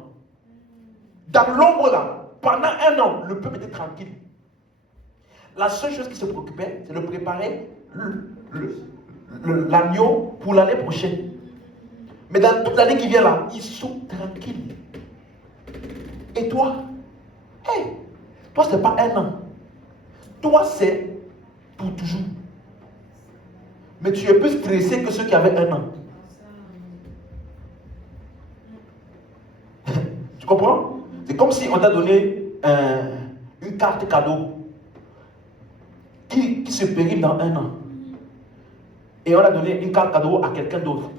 Dans l'ombre là, pendant 1 an, le peuple était tranquille. La seule chose qui se préoccupait, c'est de préparer l'agneau pour l'année prochaine. Mais dans toute l'année qui vient là, ils sont tranquilles. Et toi, toi c'est pas 1 an. Toi c'est pour toujours. Mais tu es plus stressé que ceux qui avaient 1 an. Tu comprends? C'est comme si on t'a donné une carte cadeau qui se périme dans 1 an. Et on a donné une carte cadeau à quelqu'un d'autre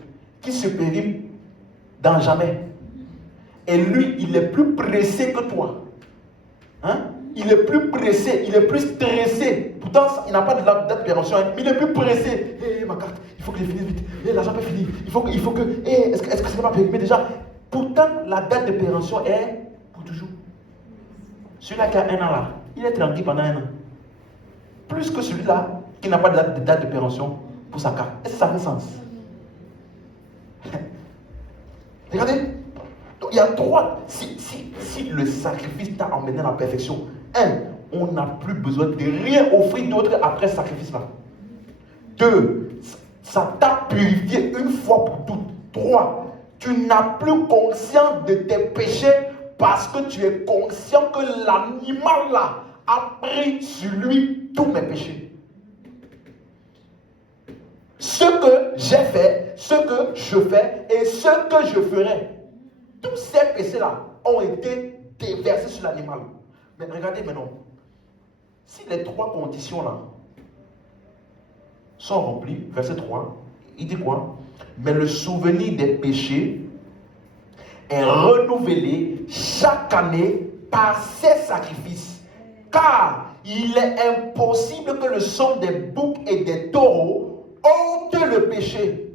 qui se périme dans jamais. Et lui, il est plus pressé que toi. Hein? Il est plus pressé, il est plus stressé. Pourtant, il n'a pas de date de péremption, mais il est plus pressé. Ma carte, il faut que je finisse vite. L'argent peut finir. Il faut que. Est-ce que ce n'est pas périmé déjà? Pourtant, la date de péremption est pour toujours. Celui-là qui a 1 an là, il est tranquille pendant 1 an. Plus que celui-là qui n'a pas de date de péremption pour sa carte. Est-ce que ça fait sens? Regardez. Donc, il y a 3. Si le sacrifice t'a emmené à la perfection, 1, on n'a plus besoin de rien offrir d'autre après ce sacrifice-là. 2, ça t'a purifié une fois pour toutes. 3, tu n'as plus conscience de tes péchés parce que tu es conscient que l'animal là a pris sur lui tous mes péchés. ce que j'ai fait, ce que je fais et ce que je ferai. Tous ces péchés-là ont été déversés sur l'animal. Mais regardez maintenant, si les trois conditions-là sont remplies, verset 3, il dit quoi? Mais le souvenir des péchés est renouvelé chaque année par ces sacrifices. Car il est impossible que le sang des boucs et des taureaux ôte le péché.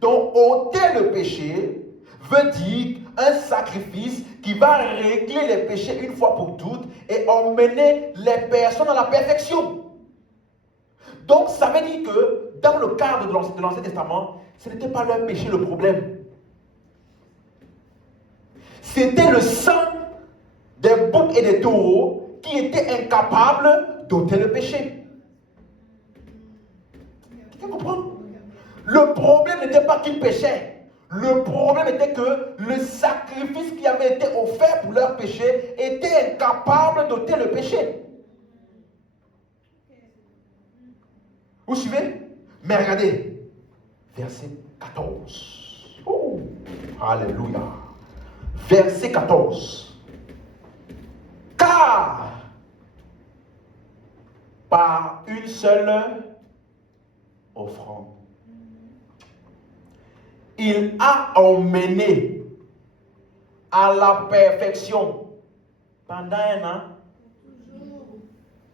Donc ôter le péché veut dire un sacrifice qui va régler les péchés une fois pour toutes et emmener les personnes à la perfection. Donc ça veut dire que dans le cadre de l'Ancien Testament, ce n'était pas leur péché le problème. C'était le sang des boucs et des taureaux qui étaient incapables d'ôter le péché. Tu comprends? Le problème n'était pas qu'ils péchaient. Le problème était que le sacrifice qui avait été offert pour leur péché était incapable d'ôter le péché. Vous suivez? Mais regardez, verset 14. Oh, alléluia. Verset 14. Car par une seule offrande, il a emmené à la perfection pendant un an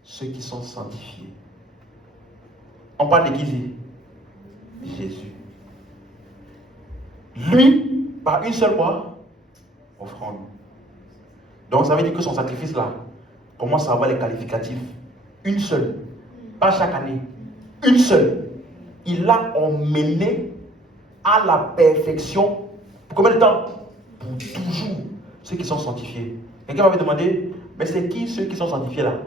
ceux qui sont sanctifiés. On parle de qui? Jésus. Lui, par une seule fois, offrande. Donc ça veut dire que son sacrifice là commence à avoir les qualificatifs. Une seule. Pas chaque année. Une seule. Il a emmené à la perfection. Pour combien de temps? Pour toujours. Ceux qui sont sanctifiés. Quelqu'un m'avait demandé, mais c'est qui ceux qui sont sanctifiés là?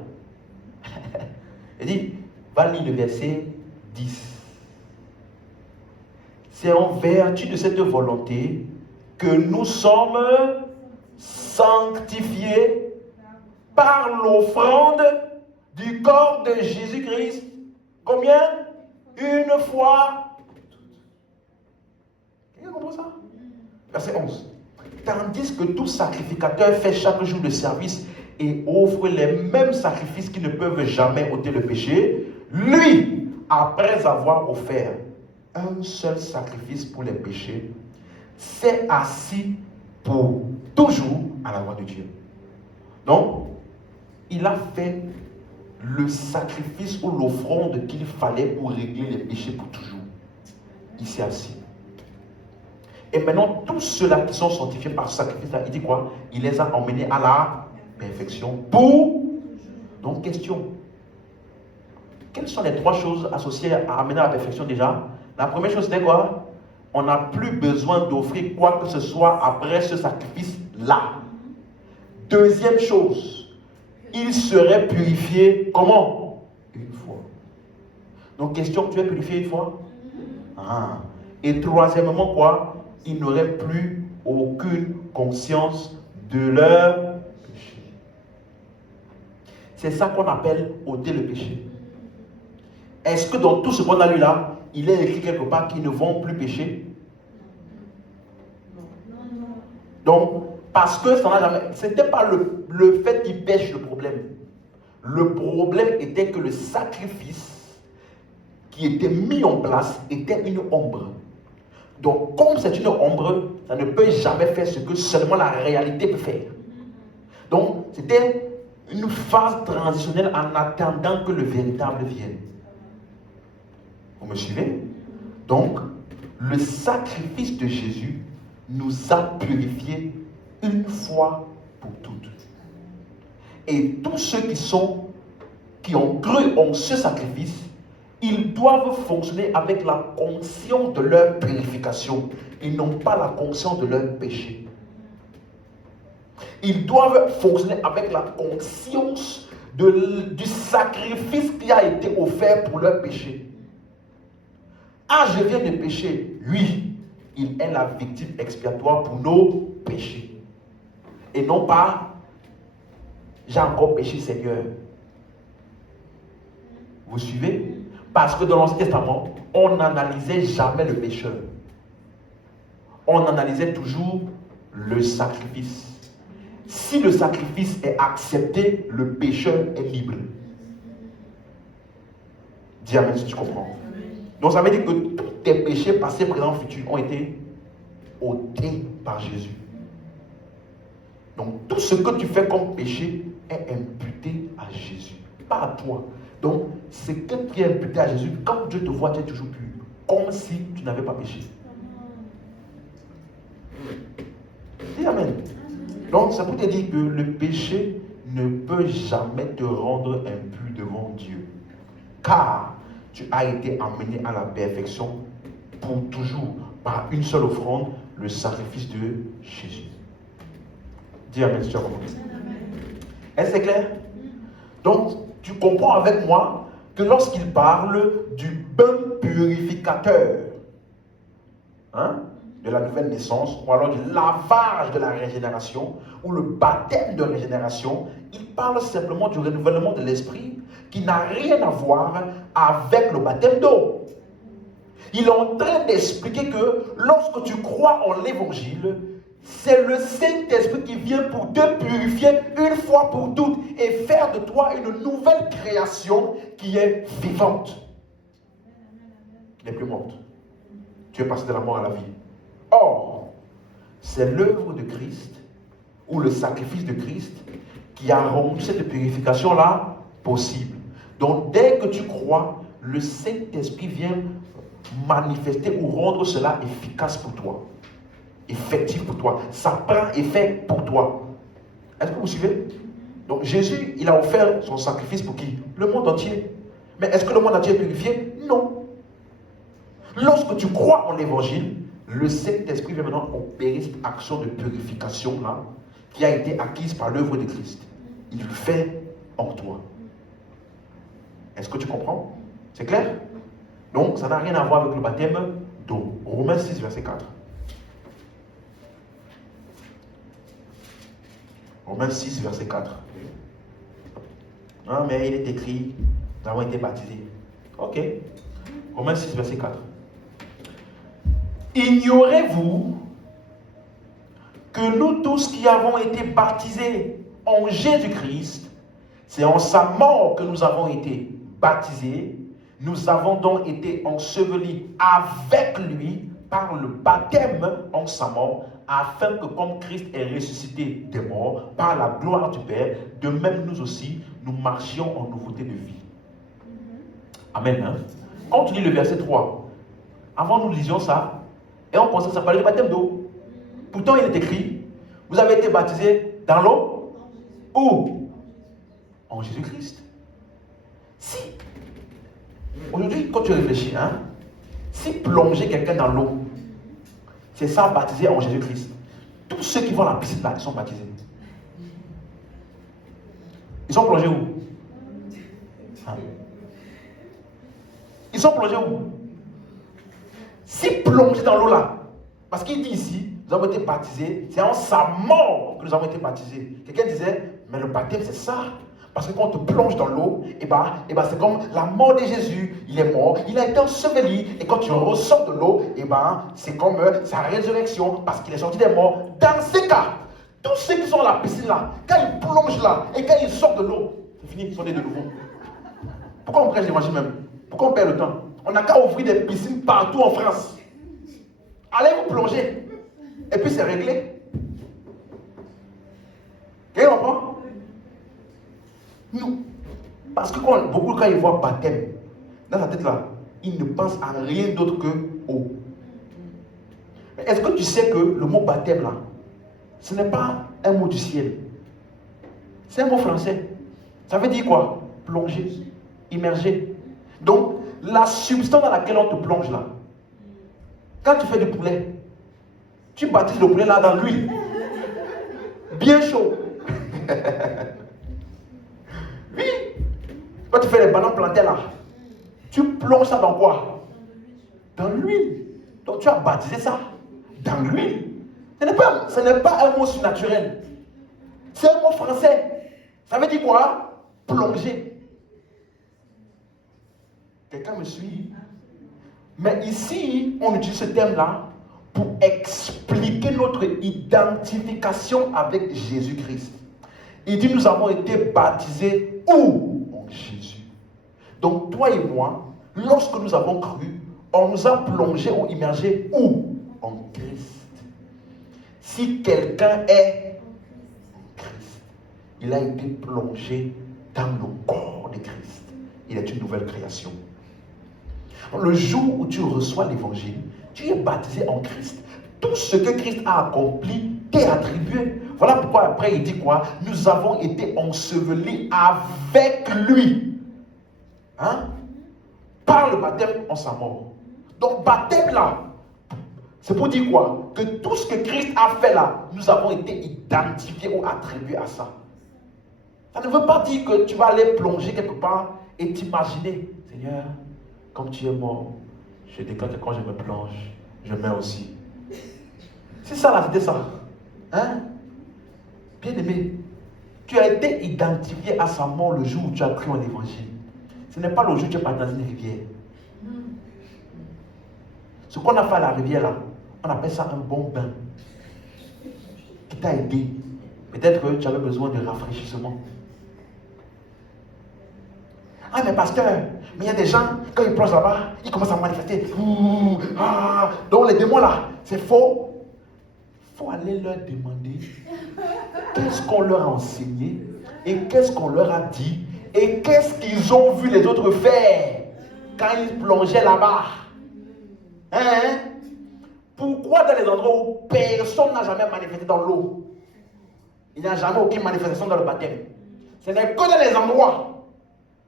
Il dit, va lire le verset 10. C'est en vertu de cette volonté que nous sommes sanctifiés par l'offrande du corps de Jésus-Christ. Combien? Une fois. Vous comprenez ça? Verset 11. Tandis que tout sacrificateur fait chaque jour de service et offre les mêmes sacrifices qui ne peuvent jamais ôter le péché, lui, après avoir offert un seul sacrifice pour les péchés, s'est assis pour toujours à la droite de Dieu. Donc, il a fait le sacrifice ou l'offrande qu'il fallait pour régler les péchés pour toujours. Il s'est assis. Et maintenant, tous ceux-là qui sont sanctifiés par ce sacrifice-là, il dit quoi? Il les a emmenés à la perfection pour... Donc, question. Quelles sont les trois choses associées à amener à la perfection déjà? La première chose, c'est quoi? On n'a plus besoin d'offrir quoi que ce soit après ce sacrifice-là. Deuxième chose, il serait purifié comment? Une fois. Donc, question, tu es purifié une fois? Et troisièmement, quoi? Ils n'auraient plus aucune conscience de leur péché. C'est ça qu'on appelle ôter le péché. Est-ce que dans tout ce qu'on a lu là, il est écrit quelque part qu'ils ne vont plus pécher? Donc, parce que ça n'a jamais... Ce n'était pas le fait qu'ils pêchent le problème. Le problème était que le sacrifice qui était mis en place était une ombre. Donc, comme c'est une ombre, ça ne peut jamais faire ce que seulement la réalité peut faire. Donc, c'était une phase transitionnelle en attendant que le véritable vienne. Vous me suivez? Donc, le sacrifice de Jésus nous a purifiés une fois pour toutes. Et tous ceux qui ont cru en ce sacrifice, ils doivent fonctionner avec la conscience de leur purification. Ils n'ont pas la conscience de leur péché. Ils doivent fonctionner avec la conscience du sacrifice qui a été offert pour leur péché. Ah, je viens de pécher. Oui, il est la victime expiatoire pour nos péchés. Et non pas, j'ai encore péché, Seigneur. Vous suivez? Parce que dans l'Ancien Testament, on n'analysait jamais le pécheur. On analysait toujours le sacrifice. Si le sacrifice est accepté, le pécheur est libre. Dis amen si tu comprends. Donc ça veut dire que tous tes péchés passés, présents, futurs ont été ôtés par Jésus. Donc tout ce que tu fais comme péché est imputé à Jésus, pas à toi. Donc ce que tu es imputé à Jésus, quand Dieu te voit, tu es toujours pur, comme si tu n'avais pas péché. Dis amen. Donc c'est pour te dire que le péché ne peut jamais te rendre impur devant Dieu. Car tu as été amené à la perfection pour toujours, par une seule offrande, le sacrifice de Jésus. Dis amen si tu as compris. Est-ce que c'est clair? Donc, tu comprends avec moi que lorsqu'il parle du bain purificateur, de la nouvelle naissance, ou alors du lavage de la régénération, ou le baptême de régénération, il parle simplement du renouvellement de l'esprit qui n'a rien à voir avec le baptême d'eau. Il est en train d'expliquer que lorsque tu crois en l'évangile, c'est le Saint-Esprit qui vient pour te purifier une fois pour toutes et faire de toi une nouvelle création qui est vivante, qui n'est plus morte. Tu es passé de la mort à la vie. Or, c'est l'œuvre de Christ ou le sacrifice de Christ qui a rendu cette purification-là possible. Donc, dès que tu crois, le Saint-Esprit vient manifester ou rendre cela efficace pour toi, effectif pour toi. Ça prend effet pour toi. Est-ce que vous suivez? Donc, Jésus, il a offert son sacrifice pour qui? Le monde entier. Mais est-ce que le monde entier est purifié? Non. Lorsque tu crois en l'évangile, le Saint-Esprit vient maintenant opérer cette action de purification-là qui a été acquise par l'œuvre de Christ. Il le fait en toi. Est-ce que tu comprends? C'est clair? Donc, ça n'a rien à voir avec le baptême d'eau. Romains 6, verset 4. Romains 6, verset 4. Non, mais il est écrit, nous avons été baptisés. Ok. Romains 6, verset 4. Ignorez-vous que nous tous qui avons été baptisés en Jésus-Christ, c'est en sa mort que nous avons été baptisés, nous avons donc été ensevelis avec lui par le baptême en sa mort, afin que comme Christ est ressuscité des morts par la gloire du Père, de même nous aussi, nous marchions en nouveauté de vie. Amen. Quand tu lis le verset 3, avant nous lisions ça, et on pensait que ça parlait du baptême d'eau. Pourtant, il est écrit, vous avez été baptisés dans l'eau. Où? En Jésus-Christ. Si, aujourd'hui, quand tu réfléchis, si plonger quelqu'un dans l'eau, c'est ça, baptisé en Jésus-Christ. Tous ceux qui vont à la piscine là, ils sont baptisés. Ils sont plongés où? Ils sont plongés où? Si plongés dans l'eau là, parce qu'il dit ici, nous avons été baptisés, c'est en sa mort que nous avons été baptisés. Quelqu'un disait, mais le baptême c'est ça. Parce que quand on te plonge dans l'eau, c'est comme la mort de Jésus. Il est mort, il a été enseveli. Et quand tu ressors de l'eau, c'est comme sa résurrection parce qu'il est sorti des morts. Dans ces cas, tous ceux qui sont à la piscine là, quand ils plongent là et quand ils sortent de l'eau, c'est fini, ils sont nés de nouveau. Pourquoi on prêche l'évangile même? Pourquoi on perd le temps? On n'a qu'à ouvrir des piscines partout en France. Allez vous plonger. Et puis c'est réglé. Quelqu'un comprend? Nous. Parce que beaucoup quand ils voient baptême, dans sa tête là, ils ne pensent à rien d'autre que eau. Est-ce que tu sais que le mot baptême là, ce n'est pas un mot du ciel. C'est un mot français. Ça veut dire quoi? Plonger, immerger. Donc, la substance dans laquelle on te plonge là, quand tu fais du poulet, tu baptises le poulet là dans l'huile. Bien chaud. Oui. Quand tu fais les bananes plantés là, tu plonges ça dans quoi? Dans l'huile. Donc tu as baptisé ça dans l'huile. Ce n'est pas un mot surnaturel. C'est un mot français. Ça veut dire quoi? Plonger. Quelqu'un me suit? Mais ici, on utilise ce thème-là pour expliquer notre identification avec Jésus-Christ. Il dit, nous avons été baptisés où? En Jésus. Donc, toi et moi, lorsque nous avons cru, on nous a plongé ou immergé où? En Christ. Si quelqu'un est en Christ, il a été plongé dans le corps de Christ. Il est une nouvelle création. Le jour où tu reçois l'évangile, tu es baptisé en Christ. Tout ce que Christ a accompli t'est attribué. Voilà pourquoi après il dit quoi? Nous avons été ensevelis avec lui. Hein? Par le baptême en sa mort. Donc baptême là, c'est pour dire quoi? Que tout ce que Christ a fait là, nous avons été identifiés ou attribués à ça. Ça ne veut pas dire que tu vas aller plonger quelque part et t'imaginer, Seigneur, comme tu es mort, je déclare que quand je me plonge, je meurs aussi. C'est ça là, c'était ça. Hein? Bien aimé, tu as été identifié à sa mort le jour où tu as cru en l'évangile. Ce n'est pas le jour où tu es parti dans une rivière. Ce qu'on a fait à la rivière là, on appelle ça un bon bain. Qui t'a aidé. Peut-être que tu avais besoin de rafraîchissement. Ah mais pasteur, mais il y a des gens, quand ils plongent là-bas, ils commencent à manifester. Donc les démons là, c'est faux. Il faut aller leur demander qu'est-ce qu'on leur a enseigné et qu'est-ce qu'on leur a dit et qu'est-ce qu'ils ont vu les autres faire quand ils plongeaient là-bas. Hein? Pourquoi dans les endroits où personne n'a jamais manifesté dans l'eau, il n'y a jamais aucune manifestation dans le baptême? Ce n'est que dans les endroits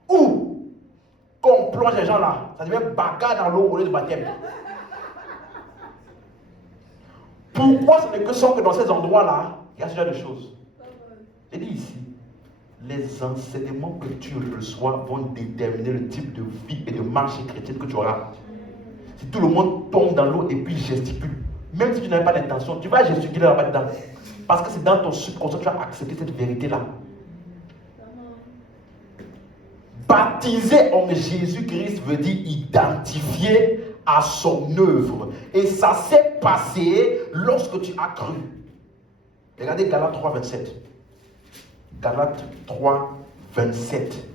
où, quand on plonge les gens là, ça devient bagarre dans l'eau au lieu de baptême. Pourquoi ce n'est que dans ces endroits-là, il y a ce genre de choses? Je dis ici, les enseignements que tu reçois vont déterminer le type de vie et de marche chrétienne que tu auras. Si tout le monde tombe dans l'eau et puis gesticule, même si tu n'avais pas d'intention, tu vas gesticuler là-bas dedans. Parce que c'est dans ton subconscient que tu as accepté cette vérité-là. Baptiser en Jésus-Christ veut dire identifier à son œuvre. Et ça s'est passé lorsque tu as cru. Regardez Galates 3, 27. Galates 3, 27.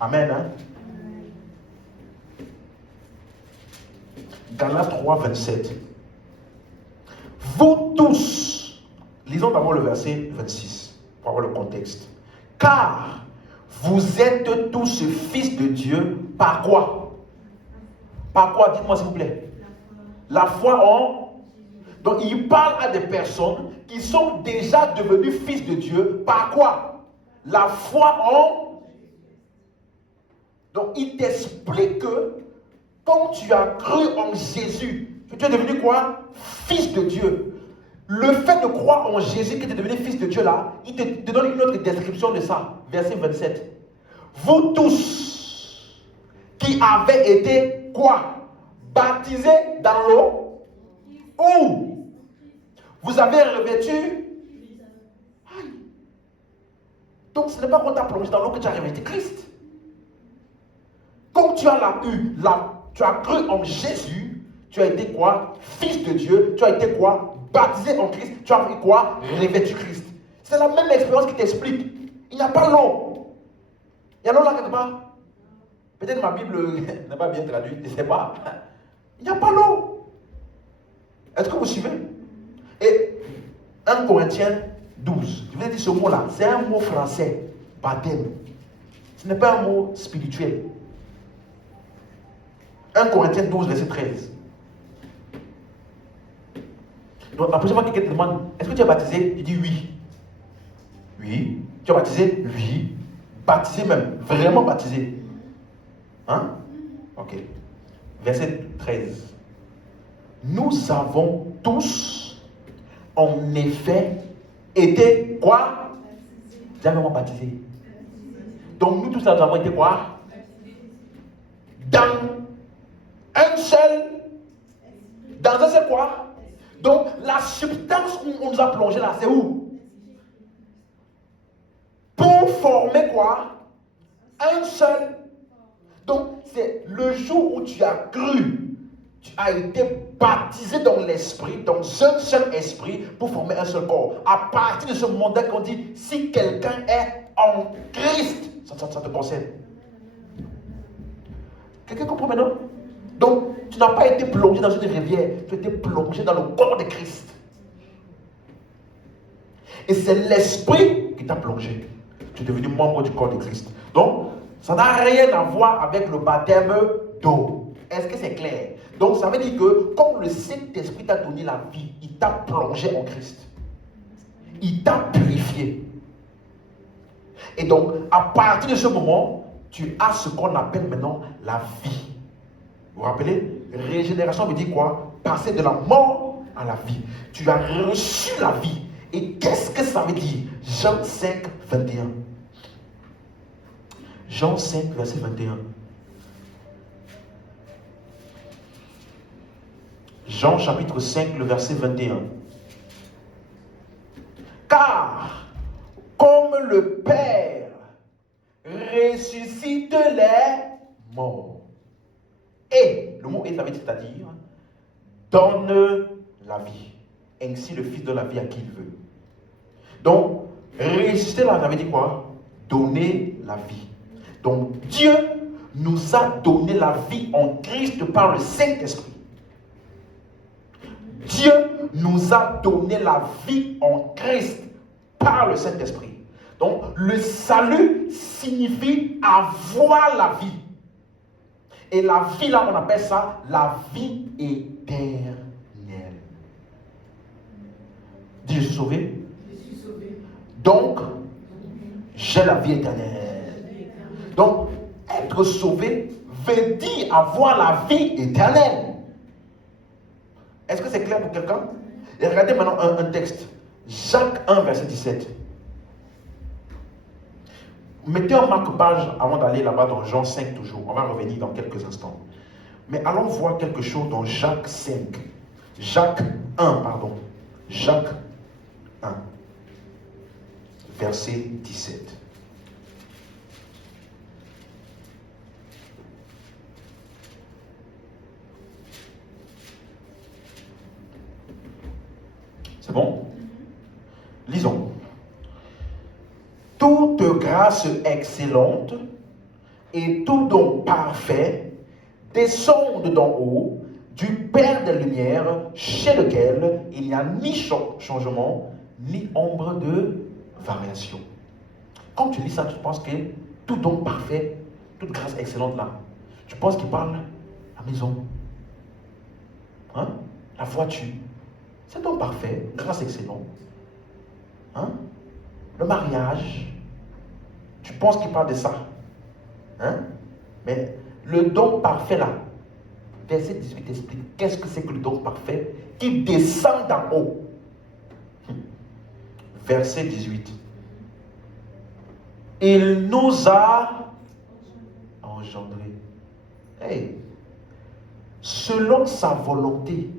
Amen. Hein? Galates 3, 27. Vous tous, lisons d'abord le verset 26 pour avoir le contexte. Car vous êtes tous fils de Dieu par quoi? Par quoi? Dites-moi s'il vous plaît. La foi en... Donc il parle à des personnes qui sont déjà devenues fils de Dieu par quoi? La foi en... Donc il t'explique que quand tu as cru en Jésus, tu es devenu quoi? Fils de Dieu. Le fait de croire en Jésus que tu es devenu fils de Dieu là, il te donne une autre description de ça. Verset 27. Vous tous qui avez été quoi? Baptisés dans l'eau, où vous avez revêtu. Donc ce n'est pas quand tu as plongé dans l'eau que tu as revêtu Christ. Quand tu as tu as cru en Jésus, tu as été quoi? Fils de Dieu. Tu as été quoi? Baptisé en Christ. Tu as fait quoi? Revêtu Christ. C'est la même expérience qui t'explique. Il n'y a pas l'eau. Il y a l'eau là quelque part. Peut-être ma Bible n'est pas bien traduite, je ne sais pas. Il n'y a pas l'eau. Est-ce que vous suivez? Et 1 Corinthiens 12. Je vous ai dit ce mot-là. C'est un mot français. Baptême. Ce n'est pas un mot spirituel. 1 Corinthiens 12, verset 13. Donc la prochaine fois que quelqu'un te demande, est-ce que tu es baptisé? Tu dis oui. Oui. Tu es baptisé? Oui. Baptisé même. Vraiment baptisé. Hein? Ok. Verset 13. Nous avons tous, en effet, été quoi? Jamais baptisés. Donc nous tous, nous avons été quoi? Dans un seul quoi? Donc la substance où on nous a plongé là, c'est où? Pour former quoi? Un seul. Donc, c'est le jour où tu as cru, tu as été baptisé dans l'esprit, dans un seul esprit, pour former un seul corps. À partir de ce moment-là qu'on dit, si quelqu'un est en Christ, ça te concerne. Quelqu'un comprend maintenant? Donc, tu n'as pas été plongé dans une rivière, tu as été plongé dans le corps de Christ. Et c'est l'esprit qui t'a plongé. Tu es devenu membre du corps de Christ. Donc, ça n'a rien à voir avec le baptême d'eau. Est-ce que c'est clair? Donc, ça veut dire que comme le Saint-Esprit t'a donné la vie, il t'a plongé en Christ. Il t'a purifié. Et donc, à partir de ce moment, tu as ce qu'on appelle maintenant la vie. Vous vous rappelez? Régénération veut dire quoi? Passer de la mort à la vie. Tu as reçu la vie. Et qu'est-ce que ça veut dire? Jean 5, 21. Jean 5, verset 21. Jean chapitre 5, le verset 21. Car, comme le Père ressuscite les morts, et, le mot est, ça veut dire, c'est-à-dire, donne la vie. Ainsi, le Fils donne la vie à qui il veut. Donc, ressusciter là, ça veut dire quoi? Donner la vie. Donc, Dieu nous a donné la vie en Christ par le Saint-Esprit. Dieu nous a donné la vie en Christ par le Saint-Esprit. Donc, le salut signifie avoir la vie. Et la vie, là, on appelle ça la vie éternelle. Dis, je suis sauvé. Donc, j'ai la vie éternelle. Donc, être sauvé veut dire avoir la vie éternelle. Est-ce que c'est clair pour quelqu'un? Et regardez maintenant un texte. Jacques 1, verset 17. Mettez un marque-page avant d'aller là-bas dans Jean 5 toujours. On va revenir dans quelques instants. Mais allons voir quelque chose dans Jacques 5. Jacques 1, pardon. Jacques 1. Verset 17. C'est bon? Lisons. Toute grâce excellente et tout don parfait descendent d'en haut du Père des Lumières, chez lequel il n'y a ni changement, ni ombre de variation. Quand tu lis ça, tu penses que tout don parfait, toute grâce excellente là, tu penses qu'il parle la maison, hein? La voiture, c'est don parfait, grâce excellente, hein? Le mariage, tu penses qu'il parle de ça, hein? Mais le don parfait là, verset 18 explique qu'est-ce que c'est que le don parfait qui descend d'en haut. Verset 18. Il nous a engendrés. Hey, selon sa volonté,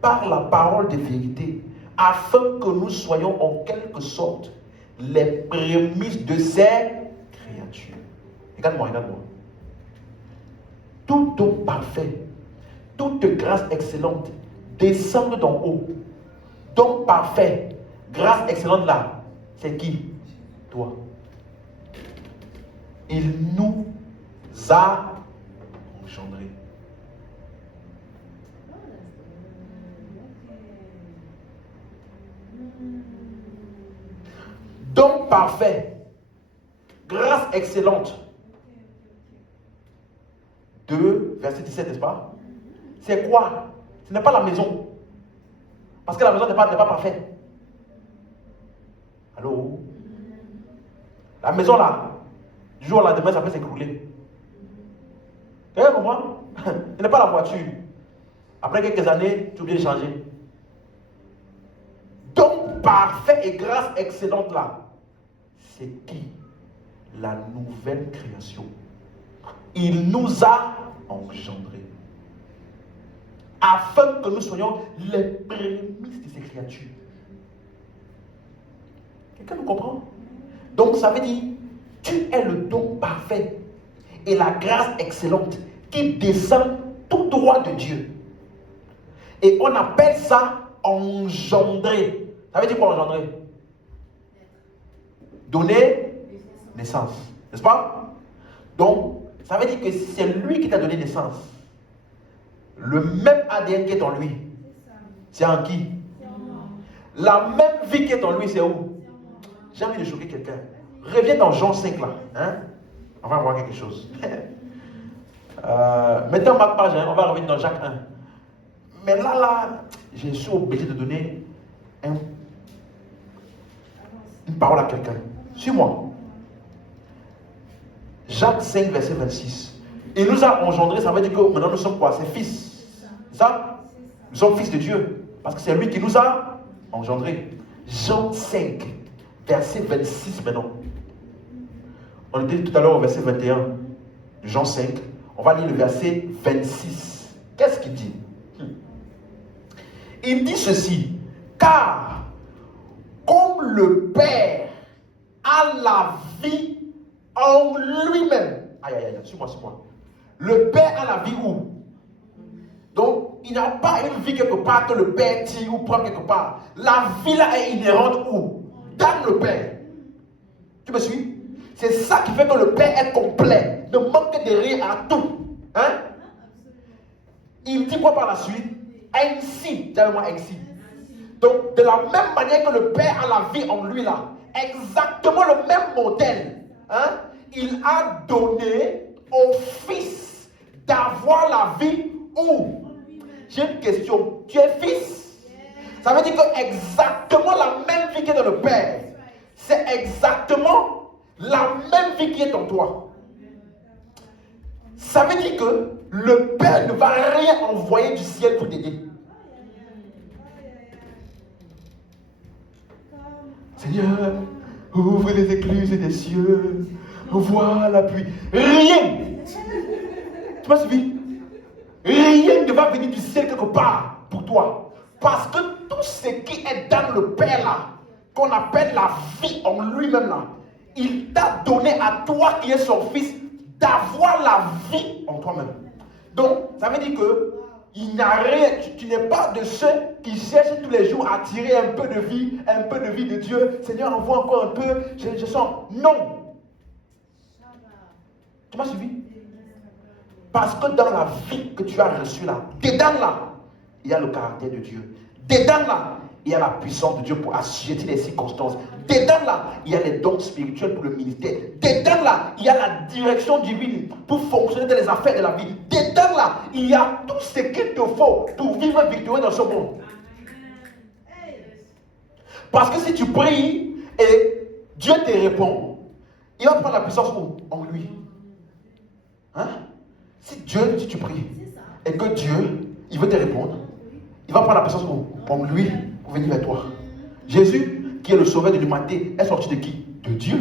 par la parole de vérité, afin que nous soyons en quelque sorte les prémices de ses créatures. Regarde-moi, regarde-moi. Tout don parfait, toute grâce excellente descend d'en haut. Don parfait, grâce excellente là, c'est qui? Toi. Il nous a engendrés. Don parfait, grâce excellente. 2, verset 17, n'est-ce pas? C'est quoi? Ce n'est pas la maison. Parce que la maison n'est pas parfaite. Allô? La maison là, du jour au lendemain, ça peut s'écrouler. Tu comprends? Ce n'est pas la voiture. Après quelques années, tu oublies de changer. Donc, parfait et grâce excellente là, c'est qui? La nouvelle création. Il nous a engendrés afin que nous soyons les prémices de ces créatures. Quelqu'un nous comprend? Donc ça veut dire, tu es le don parfait et la grâce excellente qui descend tout droit de Dieu. Et on appelle ça engendrer. Ça veut dire quoi engendrer? Donner naissance. N'est-ce pas? Donc, ça veut dire que c'est lui qui t'a donné naissance. Le même ADN qui est en lui, c'est en qui? La même vie qui est en lui, c'est où? J'ai envie de choquer quelqu'un. Reviens dans Jean 5 là. Hein? On va voir quelque chose. Mettez en bas de page, hein? On va revenir dans Jacques 1. Mais là, je suis obligé de donner une parole à quelqu'un. Suis-moi. Jacques 5, verset 26. Il nous a engendrés, ça veut dire que maintenant nous sommes quoi? Ses fils. C'est ça? Nous sommes fils de Dieu. Parce que c'est lui qui nous a engendrés. Jean 5, verset 26 maintenant. On était tout à l'heure au verset 21 de Jean 5. On va lire le verset 26. Qu'est-ce qu'il dit? Il dit ceci. Car comme le Père a la vie en lui-même. Aïe, aïe, aïe, suis-moi. Le Père a la vie où? Donc, il n'y a pas une vie quelque part que le Père tire ou prend quelque part. La vie là est inhérente où? Dans le Père. Tu me suis? C'est ça qui fait que le Père est complet. Ne manque de rien à tout. Hein? Il dit quoi par la suite? Ainsi. Dis-moi ainsi. Donc, de la même manière que le Père a la vie en lui là, exactement le même modèle, hein, il a donné au Fils d'avoir la vie où? J'ai une question. Tu es fils? Ça veut dire que exactement la même vie qui est dans le Père, c'est exactement la même vie qui est en toi. Ça veut dire que le Père ne va rien envoyer du ciel pour t'aider. Seigneur, ouvre les écluses des cieux, vois la pluie. Rien. Tu m'as suivi? Rien ne va venir du ciel quelque part pour toi. Parce que tout ce qui est dans le Père là, qu'on appelle la vie en lui-même là, il t'a donné à toi qui es son fils d'avoir la vie en toi-même. Donc, ça veut dire que il n'y a rien, tu n'es pas de ceux qui cherchent tous les jours à tirer un peu de vie de Dieu. Seigneur, envoie encore un peu, je sens. Non. Tu m'as suivi? Parce que dans la vie que tu as reçue là, dedans là, il y a le caractère de Dieu. Dedans là, il y a la puissance de Dieu pour assujettir les circonstances. Dedans là, il y a les dons spirituels pour le ministère. Dedans là, il y a la direction divine pour fonctionner dans les affaires de la vie. Dedans là, il y a tout ce qu'il te faut pour vivre victorieux dans ce monde. Parce que si tu pries et Dieu te répond, il va prendre la puissance où? En lui. Hein? Si tu pries et que Dieu, il veut te répondre, il va prendre la puissance où? En lui pour venir vers toi. Jésus, qui est le sauveur de l'humanité, est sorti de qui? De Dieu.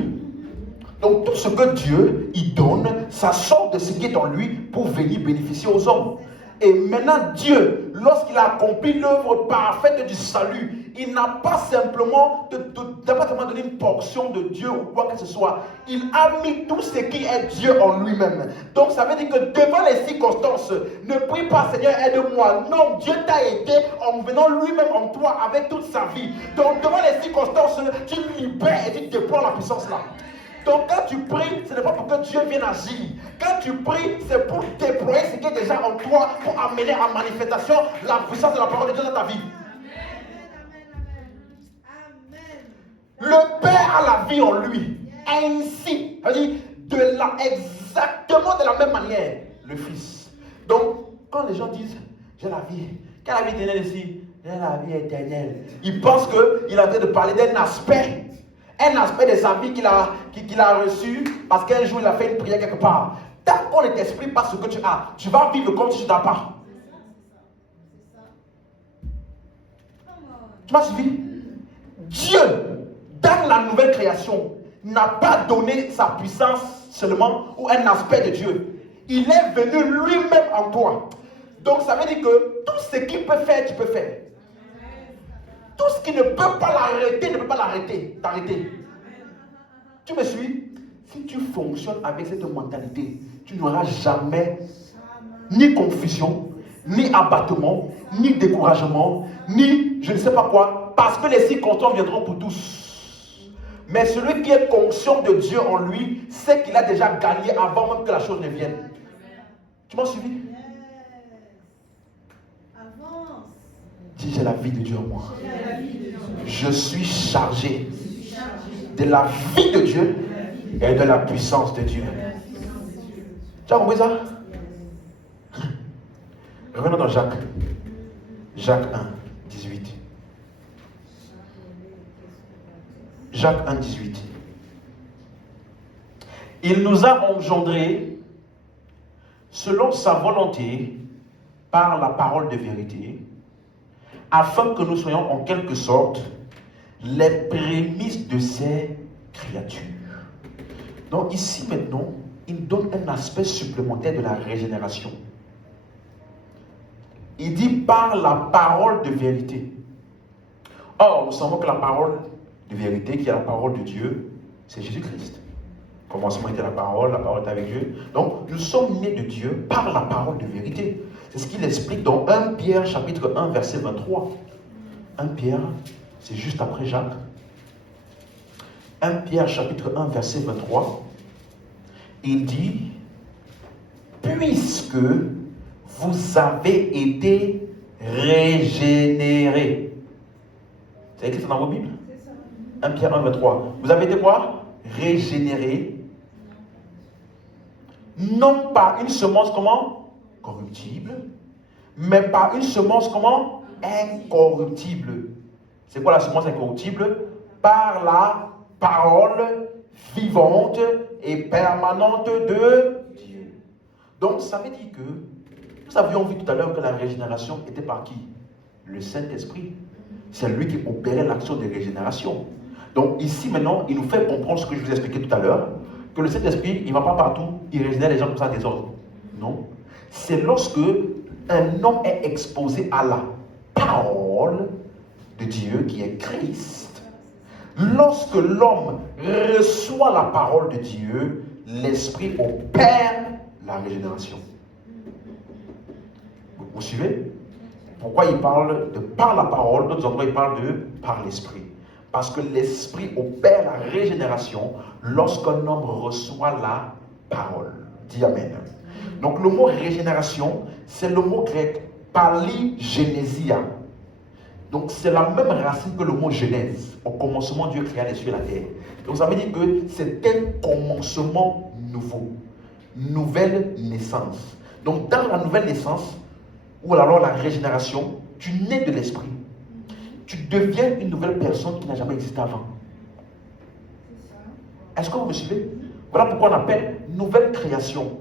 Donc tout ce que Dieu, il donne, ça sort de ce qui est en lui pour venir bénéficier aux hommes. Et maintenant, Dieu, lorsqu'il a accompli l'œuvre parfaite du salut, il n'a pas simplement donné une portion de Dieu ou quoi que ce soit. Il a mis tout ce qui est Dieu en lui-même. Donc ça veut dire que devant les circonstances, ne prie pas Seigneur, aide-moi. Non, Dieu t'a aidé en venant lui-même en toi avec toute sa vie. Donc devant les circonstances, tu libères et tu déploies la puissance là. Donc quand tu pries, ce n'est pas pour que Dieu vienne agir. Quand tu pries, c'est pour déployer ce qui est déjà en toi, pour amener en manifestation la puissance de la parole de Dieu dans ta vie. Le Père a la vie en lui. Ainsi, c'est-à-dire exactement de la même manière, le Fils. Donc, quand les gens disent, j'ai la vie, quelle est la vie éternelle ici? J'ai la vie éternelle. Ils pensent qu'il avait de parler d'un aspect de sa vie qu'il a reçu parce qu'un jour il a fait une prière quelque part. Tant qu'on ne t'exprime pas ce que tu as, tu vas vivre comme si tu n'as pas. Tu m'as suivi? Dieu, dans la nouvelle création, n'a pas donné sa puissance seulement ou un aspect de Dieu. Il est venu lui-même en toi. Donc ça veut dire que tout ce qu'il peut faire, tu peux faire. Tout ce qui ne peut pas l'arrêter, ne peut pas t'arrêter. Tu me suis? Si tu fonctionnes avec cette mentalité, tu qu'il n'y aura jamais ni confusion, ni abattement, ni découragement, ni je ne sais pas quoi, parce que les circonstances viendront pour tous. Mais celui qui est conscient de Dieu en lui, sait qu'il a déjà gagné avant même que la chose ne vienne. Tu m'as suivi? Dis, j'ai la vie de Dieu en moi. Je suis chargé de la vie de Dieu et de la puissance de Dieu. Tu as compris ça? Revenons dans Jacques. Jacques 1, 18. Jacques 1, 18. Il nous a engendrés selon sa volonté par la parole de vérité, afin que nous soyons en quelque sorte les prémices de ces créatures. Donc ici maintenant, il donne un aspect supplémentaire de la régénération. Il dit par la parole de vérité. Or, nous savons que la parole de vérité, qui est la parole de Dieu, c'est Jésus-Christ. Au commencement était la parole était avec Dieu. Donc, nous sommes nés de Dieu par la parole de vérité. C'est ce qu'il explique dans 1 Pierre chapitre 1, verset 23. 1 Pierre, c'est juste après Jacques. 1 Pierre chapitre 1, verset 23. Il dit, puisque vous avez été régénérés. C'est écrit ça dans vos Bibles? 1 Pierre 1, 23. Vous avez été quoi? Régénérés. Non par une semence comment? Corruptible. Mais par une semence comment? Incorruptible. C'est quoi la semence incorruptible? Par la parole vivante et permanente de Dieu. Donc ça veut dire que nous avions vu tout à l'heure que la régénération était par qui? Le Saint-Esprit. C'est lui qui opérait l'action de régénération. Donc ici maintenant, il nous fait comprendre ce que je vous ai expliqué tout à l'heure, que le Saint-Esprit, il ne va pas partout, il régénère les gens comme ça des ordres. Non. C'est lorsque un homme est exposé à la parole de Dieu qui est Christ. Lorsque l'homme reçoit la parole de Dieu, l'Esprit opère la régénération. Vous suivez? Pourquoi il parle de par la parole, d'autres endroits il parle de par l'Esprit. Parce que l'Esprit opère la régénération lorsqu'un homme reçoit la parole. Dis Amen. Donc le mot régénération, c'est le mot grec palygénésia. Donc c'est la même racine que le mot genèse. Au commencement, Dieu créa les cieux et la terre. Donc ça veut dire que c'est un commencement nouveau. Nouvelle naissance. Donc dans la nouvelle naissance, ou alors la régénération, tu nais de l'esprit. Tu deviens une nouvelle personne qui n'a jamais existé avant. Est-ce que vous me suivez? Voilà pourquoi on appelle nouvelle création.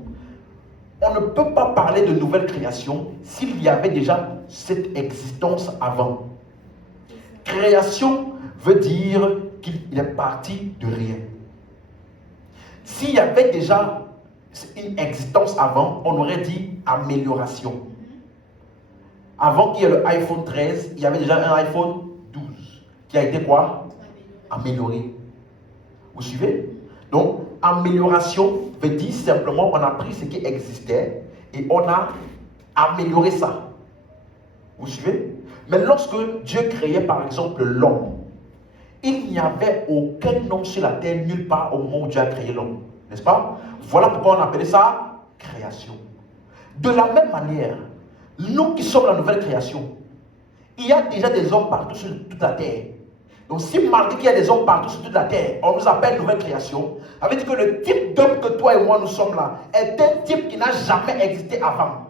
On ne peut pas parler de nouvelle création s'il y avait déjà cette existence avant. Création veut dire qu'il est parti de rien. S'il y avait déjà une existence avant, on aurait dit amélioration. Avant qu'il y ait le iPhone 13, il y avait déjà un iPhone 12 qui a été quoi? Amélioré. Vous suivez? Donc, amélioration veut dire simplement on a pris ce qui existait et on a amélioré ça. Vous suivez? Mais lorsque Dieu créait par exemple l'homme, il n'y avait aucun homme sur la terre nulle part au moment où Dieu a créé l'homme. N'est-ce pas? Voilà pourquoi on appelait ça création. De la même manière, nous qui sommes la nouvelle création, il y a déjà des hommes partout sur toute la terre. Donc si malgré qu'il y a des hommes partout sur toute la terre, on nous appelle nouvelle création, ça veut dire que le type d'homme que toi et moi nous sommes là est un type qui n'a jamais existé avant.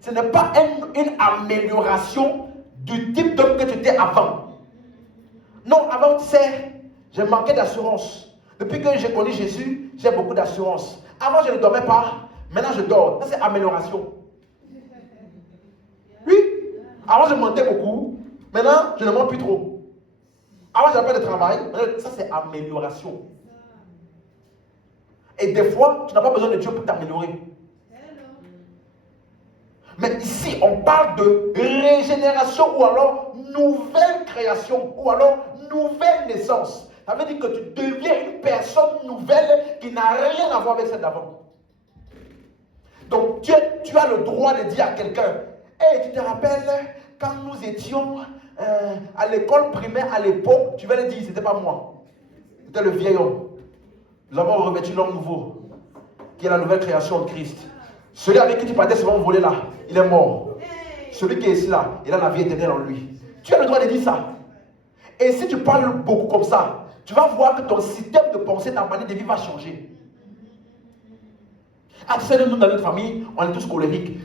Ce n'est pas une amélioration du type d'homme que tu étais avant. Non, avant tu sais, j'ai manqué d'assurance. Depuis que j'ai connu Jésus, j'ai beaucoup d'assurance. Avant je ne dormais pas, maintenant je dors. Ça c'est amélioration. Oui, avant je mentais beaucoup, maintenant je ne mens plus trop. Avant j'avais pas de travail, ça c'est amélioration. Et des fois, tu n'as pas besoin de Dieu pour t'améliorer. Mais ici, on parle de régénération ou alors nouvelle création ou alors nouvelle naissance. Ça veut dire que tu deviens une personne nouvelle qui n'a rien à voir avec celle d'avant. Donc tu as le droit de dire à quelqu'un, hey, tu te rappelles quand nous étions à l'école primaire à l'époque, tu vas le dire, c'était pas moi. C'était le vieil homme. Nous avons revêtu l'homme nouveau, qui est la nouvelle création de Christ. Celui avec qui tu partais souvent voler là, il est mort. Celui qui est ici là, il a la vie éternelle en lui. Tu as le droit de dire ça. Et si tu parles beaucoup comme ça, tu vas voir que ton système de pensée, ta manière de vivre va changer. Ah, tu sais, nous dans notre famille, on est tous colériques.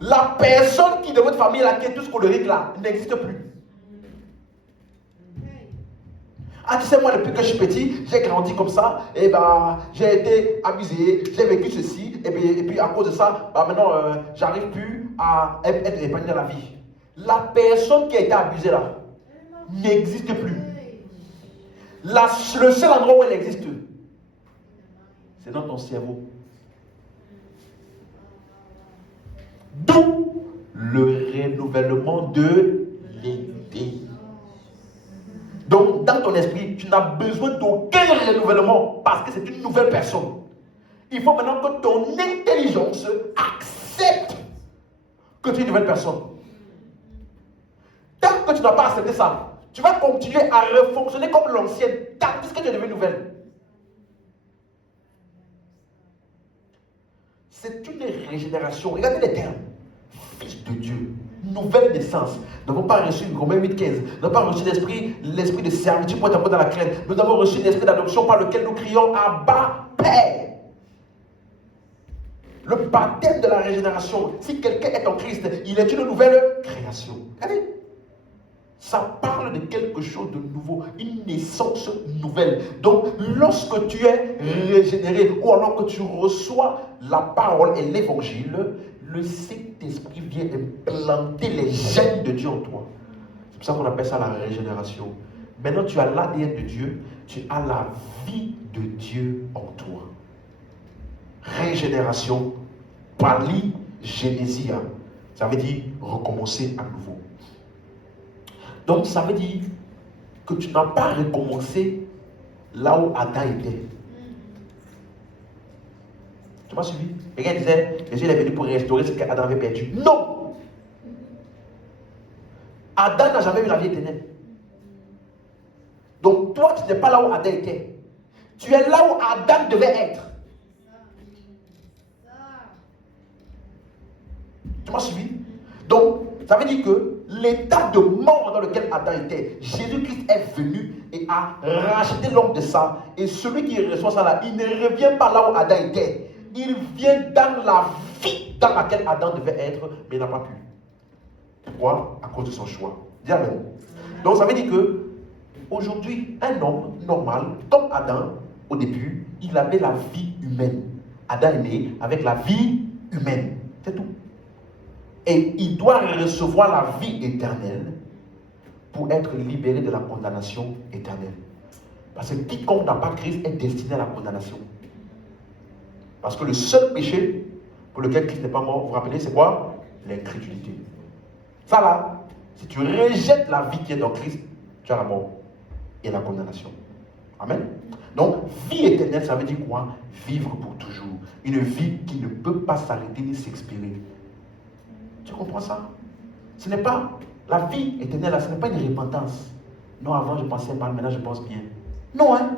La personne qui de votre famille là, qui est tous colérique là, n'existe plus. Ah, tu sais, moi, depuis que je suis petit, j'ai grandi comme ça, et ben, j'ai été abusé, j'ai vécu ceci, et puis à cause de ça, maintenant, j'arrive plus à être épanoui dans la vie. La personne qui a été abusée là, n'existe plus. Le seul endroit où elle existe, c'est dans ton cerveau. D'où le renouvellement de l'idée. Donc, dans ton esprit, tu n'as besoin d'aucun renouvellement parce que c'est une nouvelle personne. Il faut maintenant que ton intelligence accepte que tu es une nouvelle personne. Tant que tu n'as pas accepté ça, tu vas continuer à refonctionner comme l'ancienne, tandis que tu es devenue nouvelle. C'est une régénération. Regardez les termes. Fils de Dieu, nouvelle naissance. Nous n'avons pas reçu, Romains 8,15, nous n'avons pas reçu l'esprit de servitude pour être encore dans la crainte. Nous avons reçu l'esprit d'adoption par lequel nous crions Abba, Père. Le baptême de la régénération. Si quelqu'un est en Christ, il est une nouvelle création. Regardez. Ça parle de quelque chose de nouveau, une naissance nouvelle. Donc, lorsque tu es régénéré ou alors que tu reçois la parole et l'évangile, le Saint-Esprit vient implanter les gènes de Dieu en toi. C'est pour ça qu'on appelle ça la régénération. Maintenant, tu as l'ADN de Dieu, tu as la vie de Dieu en toi. Régénération, palygénésia. Ça veut dire recommencer à nouveau. Donc, ça veut dire que tu n'as pas recommencé là où Adam était. Tu m'as suivi? Quelqu'un disait, Jésus est venu pour restaurer ce qu'Adam avait perdu. Non! Adam n'a jamais eu la vie éternelle. Donc, toi, tu n'es pas là où Adam était. Tu es là où Adam devait être. Tu m'as suivi? Donc, ça veut dire que l'état de mort dans lequel Adam était, Jésus-Christ est venu et a racheté l'homme de ça. Et celui qui reçoit ça là, il ne revient pas là où Adam était. Il vient dans la vie dans laquelle Adam devait être, mais il n'a pas pu. Pourquoi? À cause de son choix. Dis amen. Donc ça veut dire que aujourd'hui, un homme normal, comme Adam, au début, il avait la vie humaine. Adam est né avec la vie humaine. C'est tout. Et il doit recevoir la vie éternelle pour être libéré de la condamnation éternelle. Parce que quiconque n'a pas Christ est destiné à la condamnation. Parce que le seul péché pour lequel Christ n'est pas mort, vous vous rappelez, c'est quoi? L'incrédulité. Ça là, si tu rejettes la vie qui est dans Christ, tu as la mort et la condamnation. Amen. Donc, vie éternelle, ça veut dire quoi? Vivre pour toujours. Une vie qui ne peut pas s'arrêter ni s'expirer. Tu comprends ça? Ce n'est pas la vie éternelle, ce n'est pas une repentance. Non, avant je pensais mal, maintenant je pense bien. Non, hein?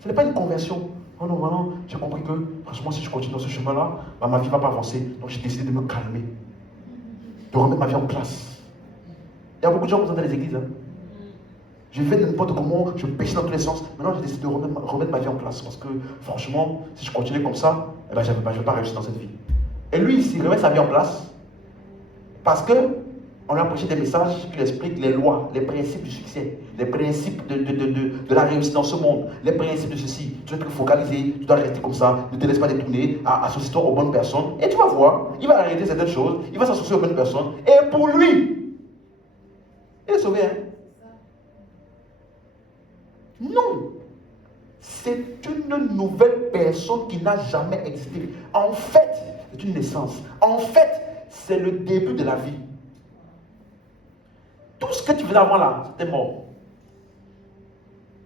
Ce n'est pas une conversion. Oh non, maintenant j'ai compris que, franchement, si je continue dans ce chemin-là, ma vie ne va pas avancer. Donc j'ai décidé de me calmer, de remettre ma vie en place. Il y a beaucoup de gens qui sont dans les églises. Hein? Je fais n'importe comment, je pêche dans tous les sens. Maintenant j'ai décidé de remettre ma vie en place. Parce que, franchement, si je continue comme ça, eh ben, je ne vais pas réussir dans cette vie. Et lui, s'il remet sa vie en place, parce qu'on lui a prêché des messages qui lui expliquent les lois, les principes du succès, les principes de la réussite dans ce monde, les principes de ceci. Tu dois être focalisé, tu dois rester comme ça, ne te laisse pas détourner, associe-toi aux bonnes personnes. Et tu vas voir, il va arrêter certaines choses, il va s'associer aux bonnes personnes. Et pour lui, il est sauvé. Hein? Non. C'est une nouvelle personne qui n'a jamais existé. En fait, c'est une naissance. En fait, c'est le début de la vie. Tout ce que tu faisais avant là, c'était mort.